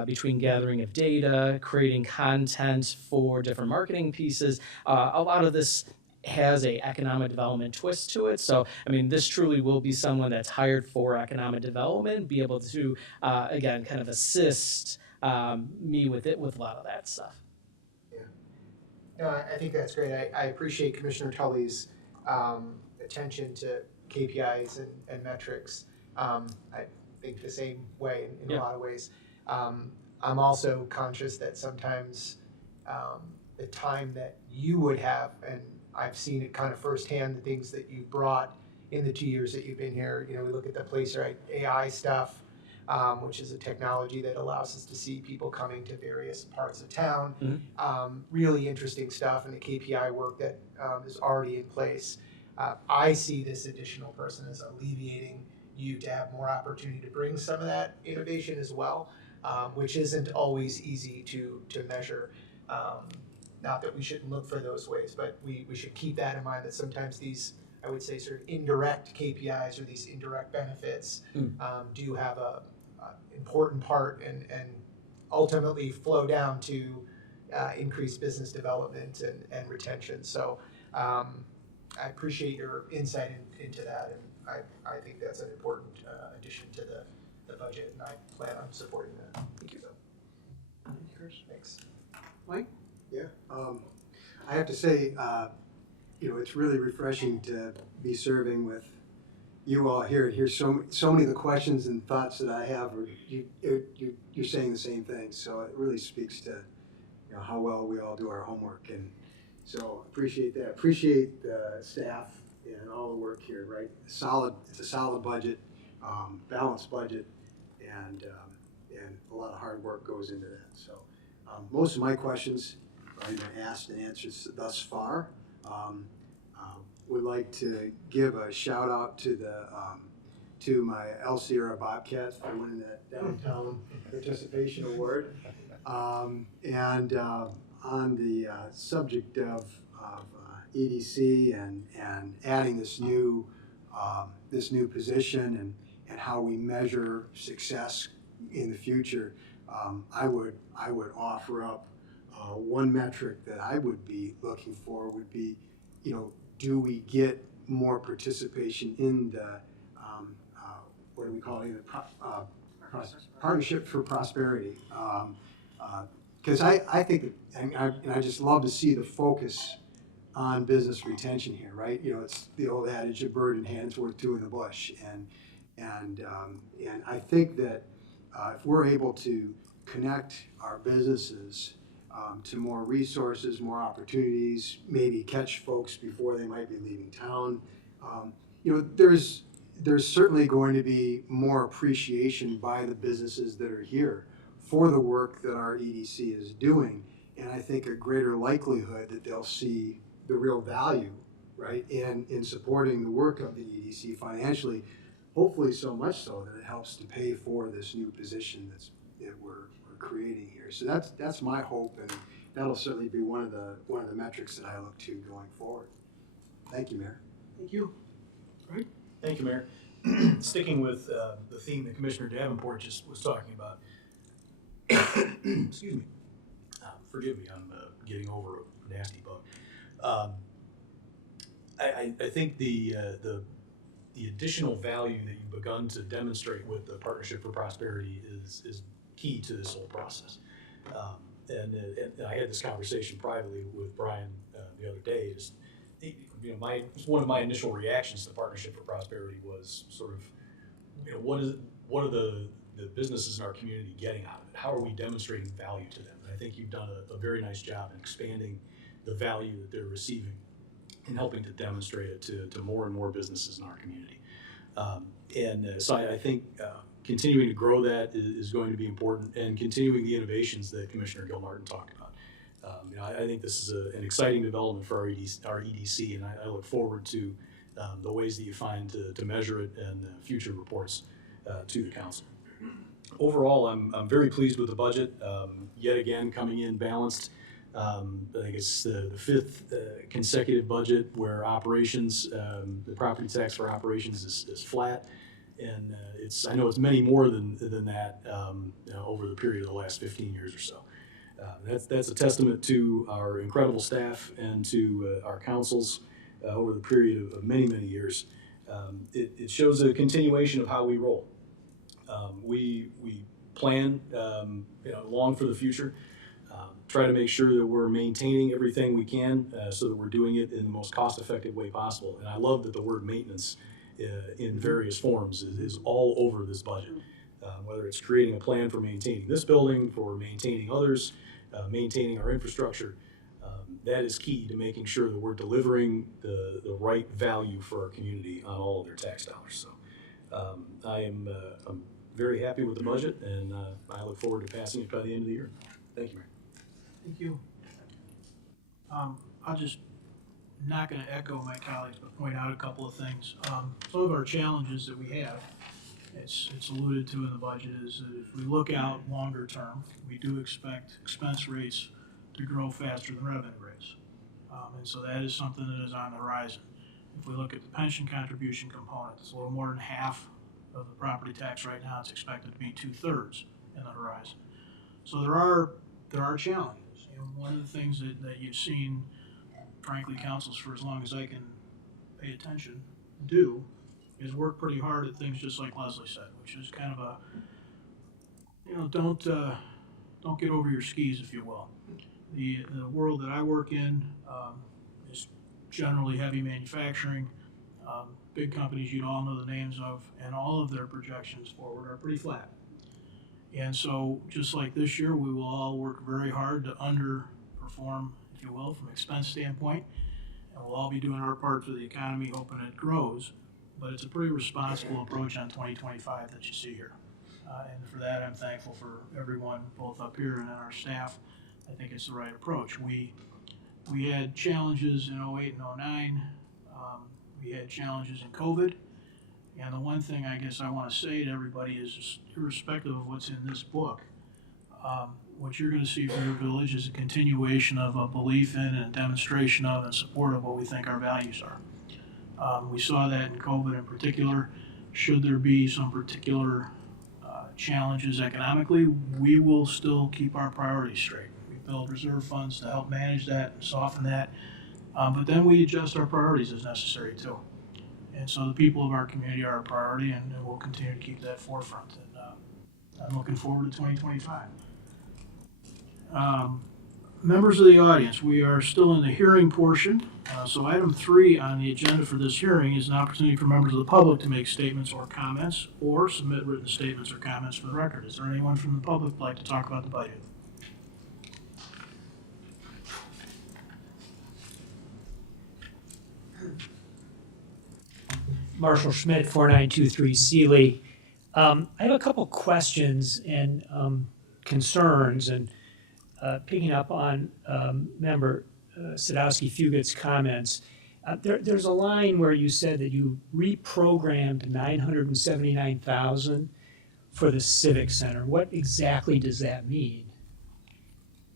between gathering of data, creating content for different marketing pieces. A lot of this has a economic development twist to it. So, I mean, this truly will be someone that's hired for economic development, be able to, again, kind of assist me with a lot of that stuff. No, I think that's great. I appreciate Commissioner Tully's attention to KPIs and metrics. I think the same way in a lot of ways. I'm also conscious that sometimes the time that you would have, and I've seen it kind of firsthand, the things that you brought in the 2 years that you've been here. We look at the Placer AI stuff, which is a technology that allows us to see people coming to various parts of town. Really interesting stuff, and the KPI work that is already in place. I see this additional person as alleviating you to have more opportunity to bring some of that innovation as well, which isn't always easy to measure. Not that we shouldn't look for those ways, but we should keep that in mind, that sometimes these, I would say, sort of indirect KPIs or these indirect benefits do have a important part and ultimately flow down to increased business development and retention. So I appreciate your insight into that, and I think that's an important addition to the budget, and I plan on supporting that. Thank you. Thanks. Mike? Yeah, I have to say, it's really refreshing to be serving with you all here and hear so many of the questions and thoughts that I have. You're saying the same thing, so it really speaks to how well we all do our homework, and so appreciate that. Appreciate the staff and all the work here. Right, it's a solid budget, balanced budget, and a lot of hard work goes into that. So most of my questions have been asked and answered thus far. Would like to give a shout out to to my El Sierra Bobcats for winning that downtown participation award. And on the subject of EDC and adding this new position and how we measure success in the future, I would offer up one metric that I would be looking for would be, do we get more participation in the, what do we call it, Partnership for Prosperity? Because I think, and I just love to see the focus on business retention here, right? It's the old adage, a bird in hand is worth two in the bush, and I think that if we're able to connect our businesses to more resources, more opportunities, maybe catch folks before they might be leaving town. There's certainly going to be more appreciation by the businesses that are here for the work that our EDC is doing, and I think a greater likelihood that they'll see the real value, right, in supporting the work of the EDC financially. Hopefully, so much so that it helps to pay for this new position that we're creating here. So that's my hope, and that'll certainly be one of the metrics that I look to going forward. Thank you, Mayor. Thank you. Right. Thank you, Mayor. Sticking with the theme that Commissioner Davenport just was talking about. Excuse me. Forgive me, I'm getting over a nasty bug. I think the additional value that you've begun to demonstrate with the Partnership for Prosperity is key to this whole process. And I had this conversation privately with Brian the other day. One of my initial reactions to Partnership for Prosperity was sort of, what are the businesses in our community getting out of it? How are we demonstrating value to them? And I think you've done a very nice job in expanding the value that they're receiving. in helping to demonstrate it to more and more businesses in our community. So I think continuing to grow that is going to be important, and continuing the innovations that Commissioner Gilmartin talked about. I think this is an exciting development for our EDC, and I look forward to the ways that you find to measure it and future reports to the council. Overall, I'm very pleased with the budget. Yet again, coming in balanced. I think it's the fifth consecutive budget where operations, the property tax for operations is flat. And I know it's many more than that over the period of the last 15 years or so. That's a testament to our incredible staff and to our councils over the period of many, many years. It shows a continuation of how we roll. We plan long for the future, try to make sure that we're maintaining everything we can so that we're doing it in the most cost-effective way possible. And I love that the word maintenance in various forms is all over this budget, whether it's creating a plan for maintaining this building, for maintaining others, maintaining our infrastructure. That is key to making sure that we're delivering the right value for our community on all of their tax dollars. So I'm very happy with the budget, and I look forward to passing it by the end of the year. Thank you, Mayor. Thank you. I'll just, not going to echo my colleagues, but point out a couple of things. Some of our challenges that we have, it's alluded to in the budget, is that if we look out longer term, we do expect expense rates to grow faster than revenue rates. And so that is something that is on the horizon. If we look at the pension contribution component, it's a little more than half of the property tax right now. It's expected to be 2/3 in the horizon. So there are challenges. One of the things that you've seen, frankly, councils for as long as I can pay attention do is work pretty hard at things just like Leslie said, which is kind of don't get over your skis, if you will. The world that I work in is generally heavy manufacturing, big companies you'd all know the names of, and all of their projections forward are pretty flat. And so just like this year, we will all work very hard to underperform, if you will, from expense standpoint. And we'll all be doing our part for the economy, hoping it grows. But it's a pretty responsible approach on 2025 that you see here. And for that, I'm thankful for everyone, both up here and our staff. I think it's the right approach. We had challenges in 08 and 09. We had challenges in COVID. And the one thing I guess I want to say to everybody is, just irrespective of what's in this book, what you're going to see from your village is a continuation of a belief in and demonstration of and support of what we think our values are. We saw that in COVID in particular. Should there be some particular challenges economically, we will still keep our priorities straight. We build reserve funds to help manage that and soften that, but then we adjust our priorities as necessary too. And so the people of our community are a priority, and we'll continue to keep that forefront. And I'm looking forward to 2025. Members of the audience, we are still in the hearing portion. So item 3 on the agenda for this hearing is an opportunity for members of the public to make statements or comments, or submit written statements or comments for the record. Is there anyone from the public who'd like to talk about the budget? Marshall Schmidt, 4923 Sealy. I have a couple questions and concerns, and picking up on member Sadowski-Fugit's comments. There's a line where you said that you reprogrammed $979,000 for the Civic Center. What exactly does that mean?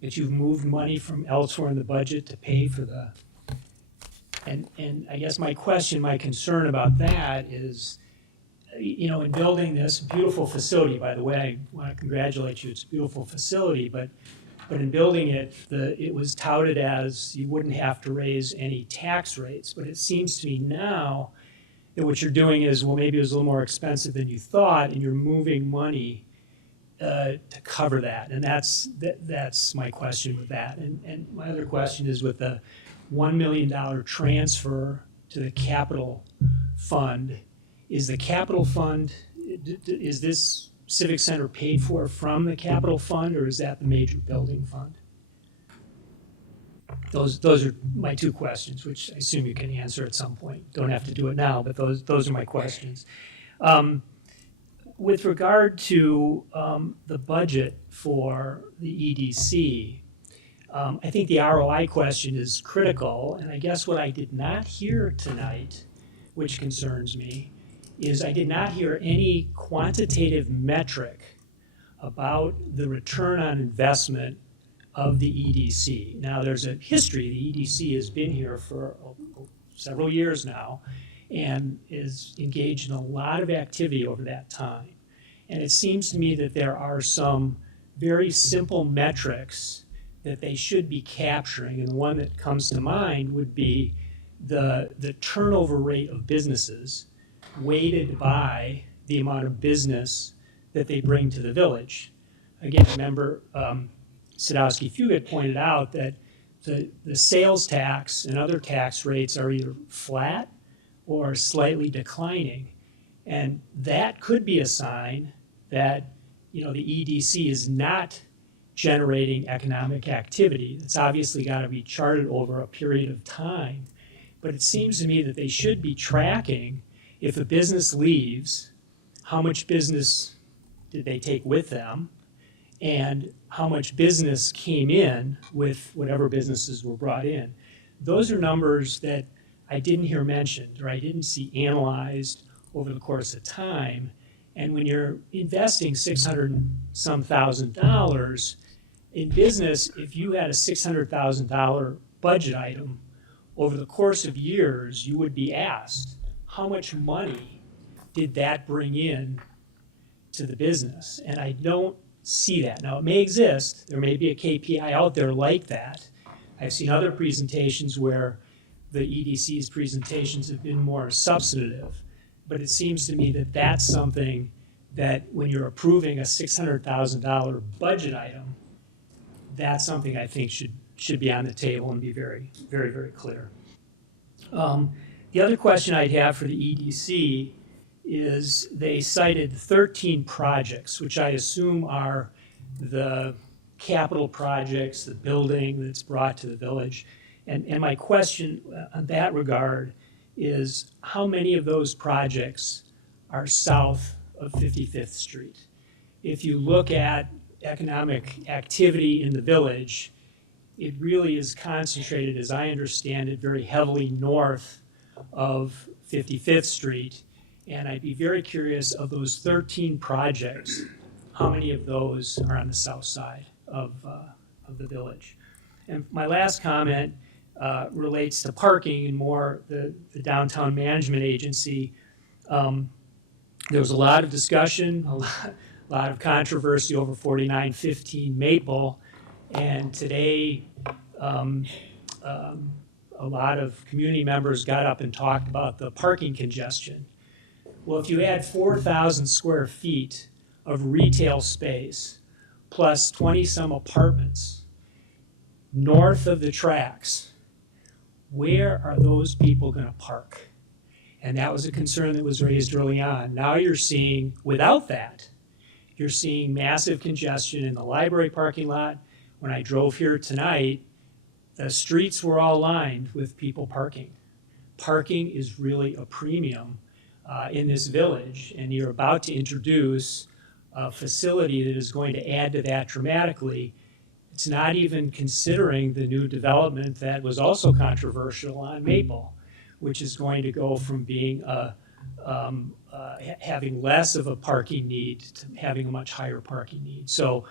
That you've moved money from elsewhere in the budget to pay for the... And I guess my concern about that is, in building this beautiful facility, by the way, I want to congratulate you, it's a beautiful facility, but in building it, it was touted as you wouldn't have to raise any tax rates. But it seems to me now that what you're doing is, well, maybe it was a little more expensive than you thought, and you're moving money to cover that. And that's my question with that. And my other question is with the $1 million transfer to the capital fund. Is the capital fund, is this Civic Center paid for from the capital fund, or is that the major building fund? those are my two questions, which I assume you can answer at some point. Don't have to do it now, but those are my questions. With regard to the budget for the EDC, I think the ROI question is critical, and I guess what I did not hear tonight, which concerns me, is I did not hear any quantitative metric about the return on investment of the EDC. Now, there's a history. The EDC has been here for several years now and is engaged in a lot of activity over that time. And it seems to me that there are some very simple metrics that they should be capturing. And the one that comes to mind would be the turnover rate of businesses weighted by the amount of business that they bring to the village. Again, remember, Sadowski-Fugit pointed out that the sales tax and other tax rates are either flat or slightly declining. And that could be a sign that, you know, the EDC is not generating economic activity. It's obviously got to be charted over a period of time. But it seems to me that they should be tracking, if a business leaves, how much business did they take with them, and how much business came in with whatever businesses were brought in. Those are numbers that I didn't hear mentioned, or I didn't see analyzed over the course of time. And when you're investing $600 and some thousand in business, if you had a $600,000 budget item, over the course of years, you would be asked, how much money did that bring in to the business? And I don't see that. Now, it may exist. There may be a KPI out there like that. I've seen other presentations where the EDC's presentations have been more substantive. But it seems to me that that's something that when you're approving a $600,000 budget item, that's something I think should be on the table and be very, very, very clear. The other question I'd have for the EDC is they cited 13 projects, which I assume are the capital projects, the building that's brought to the village. And my question on that regard is how many of those projects are south of 55th Street? If you look at economic activity in the village, it really is concentrated, as I understand it, very heavily north of 55th Street. And I'd be very curious, of those 13 projects, how many of those are on the south side of the village? And my last comment relates to parking and more the Downtown Management Agency. There was a lot of discussion, a lot of controversy over 4915 Maple. And today, a lot of community members got up and talked about the parking congestion. Well, if you add 4,000 square feet of retail space plus 20-some apartments north of the tracks, where are those people going to park? And that was a concern that was raised early on. Now you're seeing, without that, you're seeing massive congestion in the library parking lot. When I drove here tonight, the streets were all lined with people parking. Parking is really a premium in this village, and you're about to introduce a facility that is going to add to that dramatically. It's not even considering the new development that was also controversial on Maple, which is going to go from being having less of a parking need to having a much higher parking need. So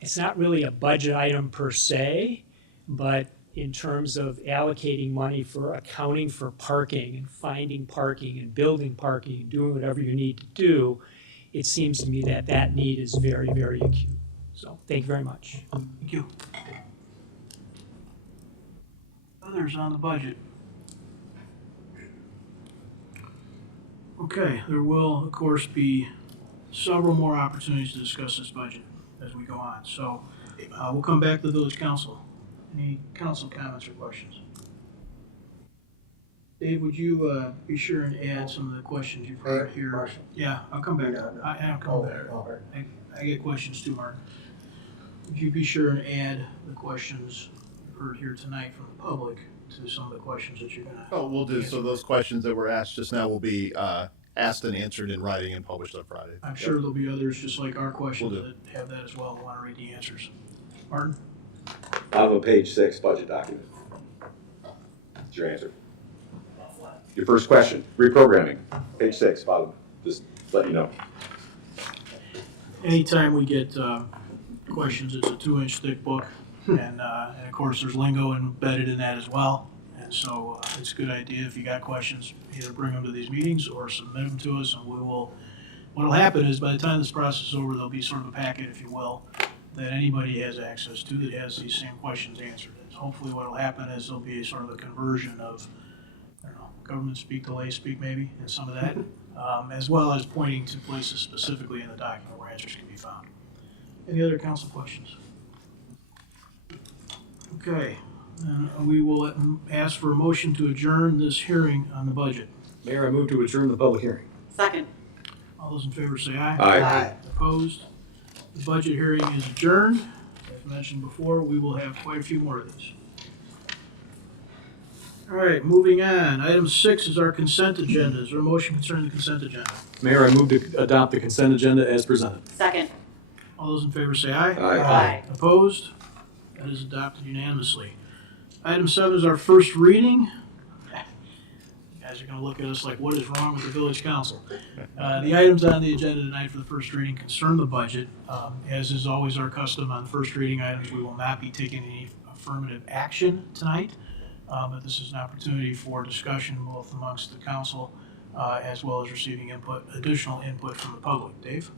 it's not really a budget item per se, but in terms of allocating money for accounting for parking and finding parking and building parking and doing whatever you need to do, it seems to me that that need is very, very acute. So thank you very much. Thank you. Others on the budget? Okay, there will, of course, be several more opportunities to discuss this budget as we go on. So we'll come back to the village council. Any council comments or questions? Dave, would you be sure and add some of the questions you've heard here? Marshall. Yeah, I'll come back. I'll come back. I get questions too, Mark. Would you be sure and add the questions you've heard here tonight from the public to some of the questions that you're gonna. Oh, we'll do. So those questions that were asked just now will be asked and answered in writing and published on Friday. I'm sure there'll be others, just like our questions, Will do. that have that as well, and want to read the answers. Martin? On the page 6 budget document. That's your answer. Your first question, reprogramming, page 6, bottom, just let you know. Anytime we get questions, it's a 2-inch thick book, and of course, there's lingo embedded in that as well. And so it's a good idea if you got questions, either bring them to these meetings or submit them to us, and we will. What'll happen is by the time this process is over, there'll be sort of a packet, if you will, that anybody has access to that has these same questions answered. And hopefully, what'll happen is there'll be sort of a conversion of, I don't know, government speak to lay speak maybe, and some of that, as well as pointing to places specifically in the document where answers can be found. Any other council questions? Okay, we will ask for a motion to adjourn this hearing on the budget. Mayor, I move to adjourn the public hearing. Second. All those in favor say aye. Aye. Opposed? The budget hearing is adjourned. As mentioned before, we will have quite a few more of these. All right, moving on. Item 6 is our consent agenda. Is there a motion concerning the consent agenda? Mayor, I move to adopt the consent agenda as presented. Second. All those in favor say aye. Aye. Opposed? That is adopted unanimously. Item 7 is our first reading. You guys are going to look at us like, what is wrong with the village council? The items on the agenda tonight for the first reading concern the budget. As is always our custom on first reading items, we will not be taking any affirmative action tonight. But this is an opportunity for discussion both amongst the council as well as receiving additional input from the public. Dave?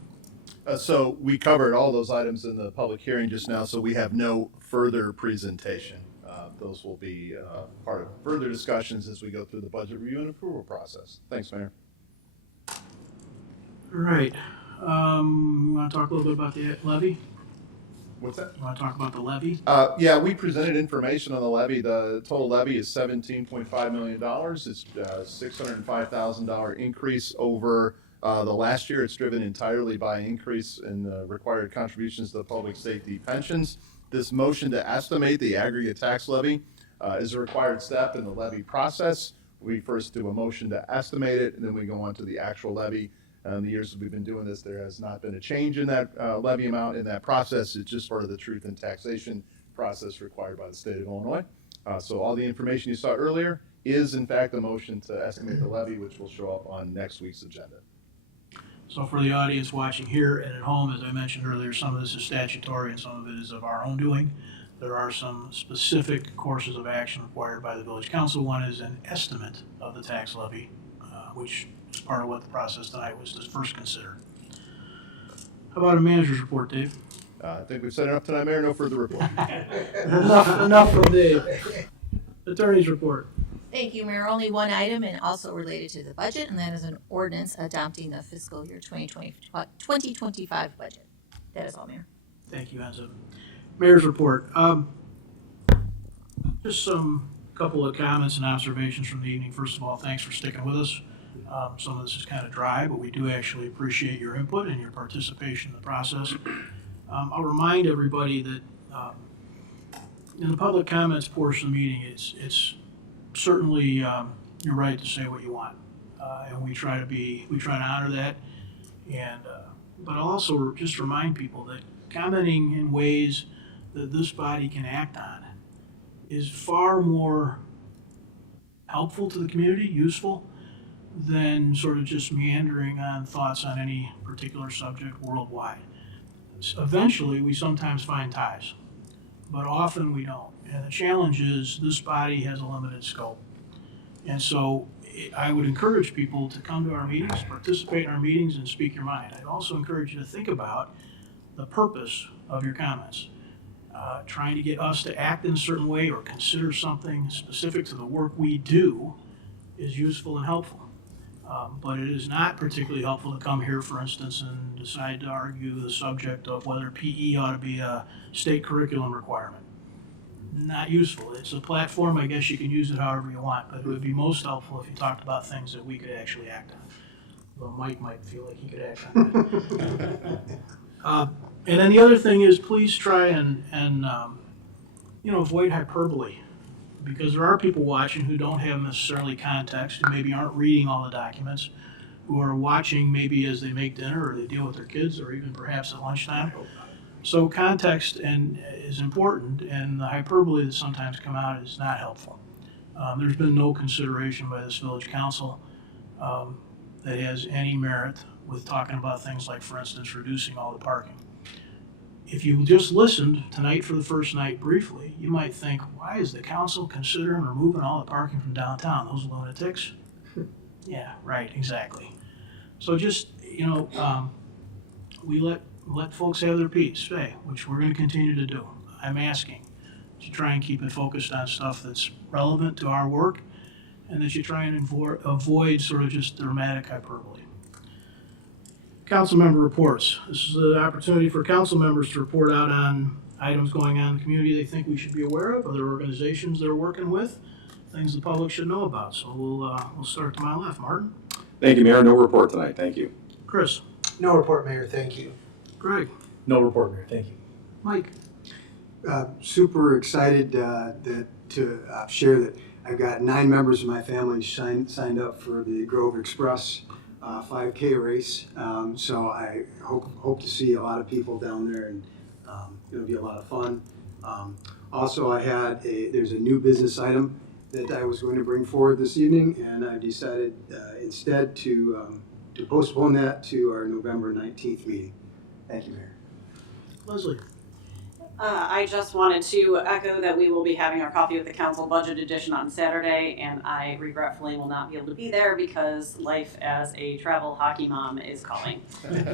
So we covered all those items in the public hearing just now, so we have no further presentation. Those will be part of further discussions as we go through the budget review and approval process. Thanks, Mayor. All right. We want to talk a little bit about the levy? What's that? You want to talk about the levy? Yeah, we presented information on the levy. The total levy is $17.5 million. It's a $605,000 increase over the last year. It's driven entirely by increase in the required contributions to the public safety pensions. This motion to estimate the aggregate tax levy is a required step in the levy process. We first do a motion to estimate it, and then we go on to the actual levy. In the years that we've been doing this, there has not been a change in that levy amount in that process. It's just part of the truth in taxation process required by the state of Illinois. So all the information you saw earlier is in fact a motion to estimate the levy, which will show up on next week's agenda. So for the audience watching here and at home, as I mentioned earlier, some of this is statutory and some of it is of our own doing. There are some specific courses of action required by the village council. One is an estimate of the tax levy, which is part of what the process tonight was to first consider. How about a manager's report, Dave? I think we've said enough tonight, Mayor. No further report. enough from Dave. Attorney's report. Thank you, Mayor. Only one item and also related to the budget, and that is an ordinance adopting the fiscal year 2025 budget. That is all, Mayor. Thank you, Enza. Mayor's report. Just some couple of comments and observations from the evening. First of all, thanks for sticking with us. Some of this is kind of dry, but we do actually appreciate your input and your participation in the process. I'll remind everybody that in the public comments portion of the meeting, it's certainly your right to say what you want, and we try to honor that. And but I'll also just remind people that commenting in ways that this body can act on is far more helpful to the community, useful, than sort of just meandering on thoughts on any particular subject worldwide. Eventually, we sometimes find ties, but often we don't. And the challenge is this body has a limited scope. And so I would encourage people to come to our meetings, participate in our meetings, and speak your mind. I'd also encourage you to think about the purpose of your comments. Trying to get us to act in a certain way or consider something specific to the work we do is useful and helpful. But it is not particularly helpful to come here, for instance, and decide to argue the subject of whether PE ought to be a state curriculum requirement. Not useful. It's a platform. I guess you can use it however you want, but it would be most helpful if you talked about things that we could actually act on. Well, Mike might feel like he could act on that. And then the other thing is, please try and avoid hyperbole, because there are people watching who don't have necessarily context, who maybe aren't reading all the documents, who are watching maybe as they make dinner or they deal with their kids or even perhaps at lunchtime. So context is important, and the hyperbole that sometimes come out is not helpful. There's been no consideration by this village council that has any merit with talking about things like, for instance, reducing all the parking. If you just listened tonight for the first night briefly, you might think, why is the council considering removing all the parking from downtown? Those lunatics? Yeah, right, exactly. So just, we let folks have their say, which we're gonna continue to do. I'm asking that you try and keep it focused on stuff that's relevant to our work, and that you try and avoid sort of just dramatic hyperbole. Council member reports. This is the opportunity for council members to report out on items going on in the community they think we should be aware of, other organizations they're working with, things the public should know about. So we'll start to my left. Martin? Thank you, Mayor. No report tonight. Thank you. Chris? No report, Mayor, thank you. Greg? No report, Mayor. Thank you. Mike? Super excited to share that I've got 9 members of my family signed up for the Grove Express 5K race. So I hope to see a lot of people down there, and it'll be a lot of fun. Also, there's a new business item that I was going to bring forward this evening, and I decided instead to postpone that to our November 19th meeting. Thank you, Mayor. Leslie? I just wanted to echo that we will be having our Coffee with the Council budget edition on Saturday, and I regretfully will not be able to be there because life as a travel hockey mom is calling.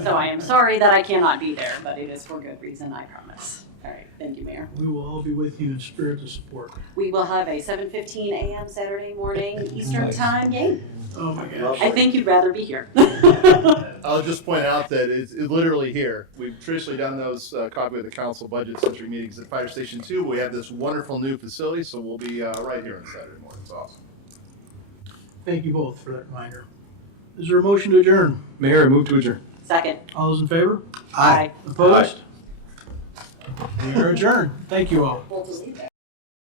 So I am sorry that I cannot be there, but it is for good reason, I promise. All right, thank you, Mayor. We will all be with you in spirit of support. We will have a 7:15 a.m. Saturday morning Eastern Time game. Oh my gosh. I think you'd rather be here. I'll just point out that it's literally here. We've traditionally done those Coffee with the Council budget century meetings at Fire Station 2. We have this wonderful new facility, so we'll be right here on Saturday morning. It's awesome. Thank you both for that reminder. Is there a motion to adjourn? Mayor, I move to adjourn. Second. All those in favor? Aye. Opposed? We are adjourned. Thank you all. We'll delete that.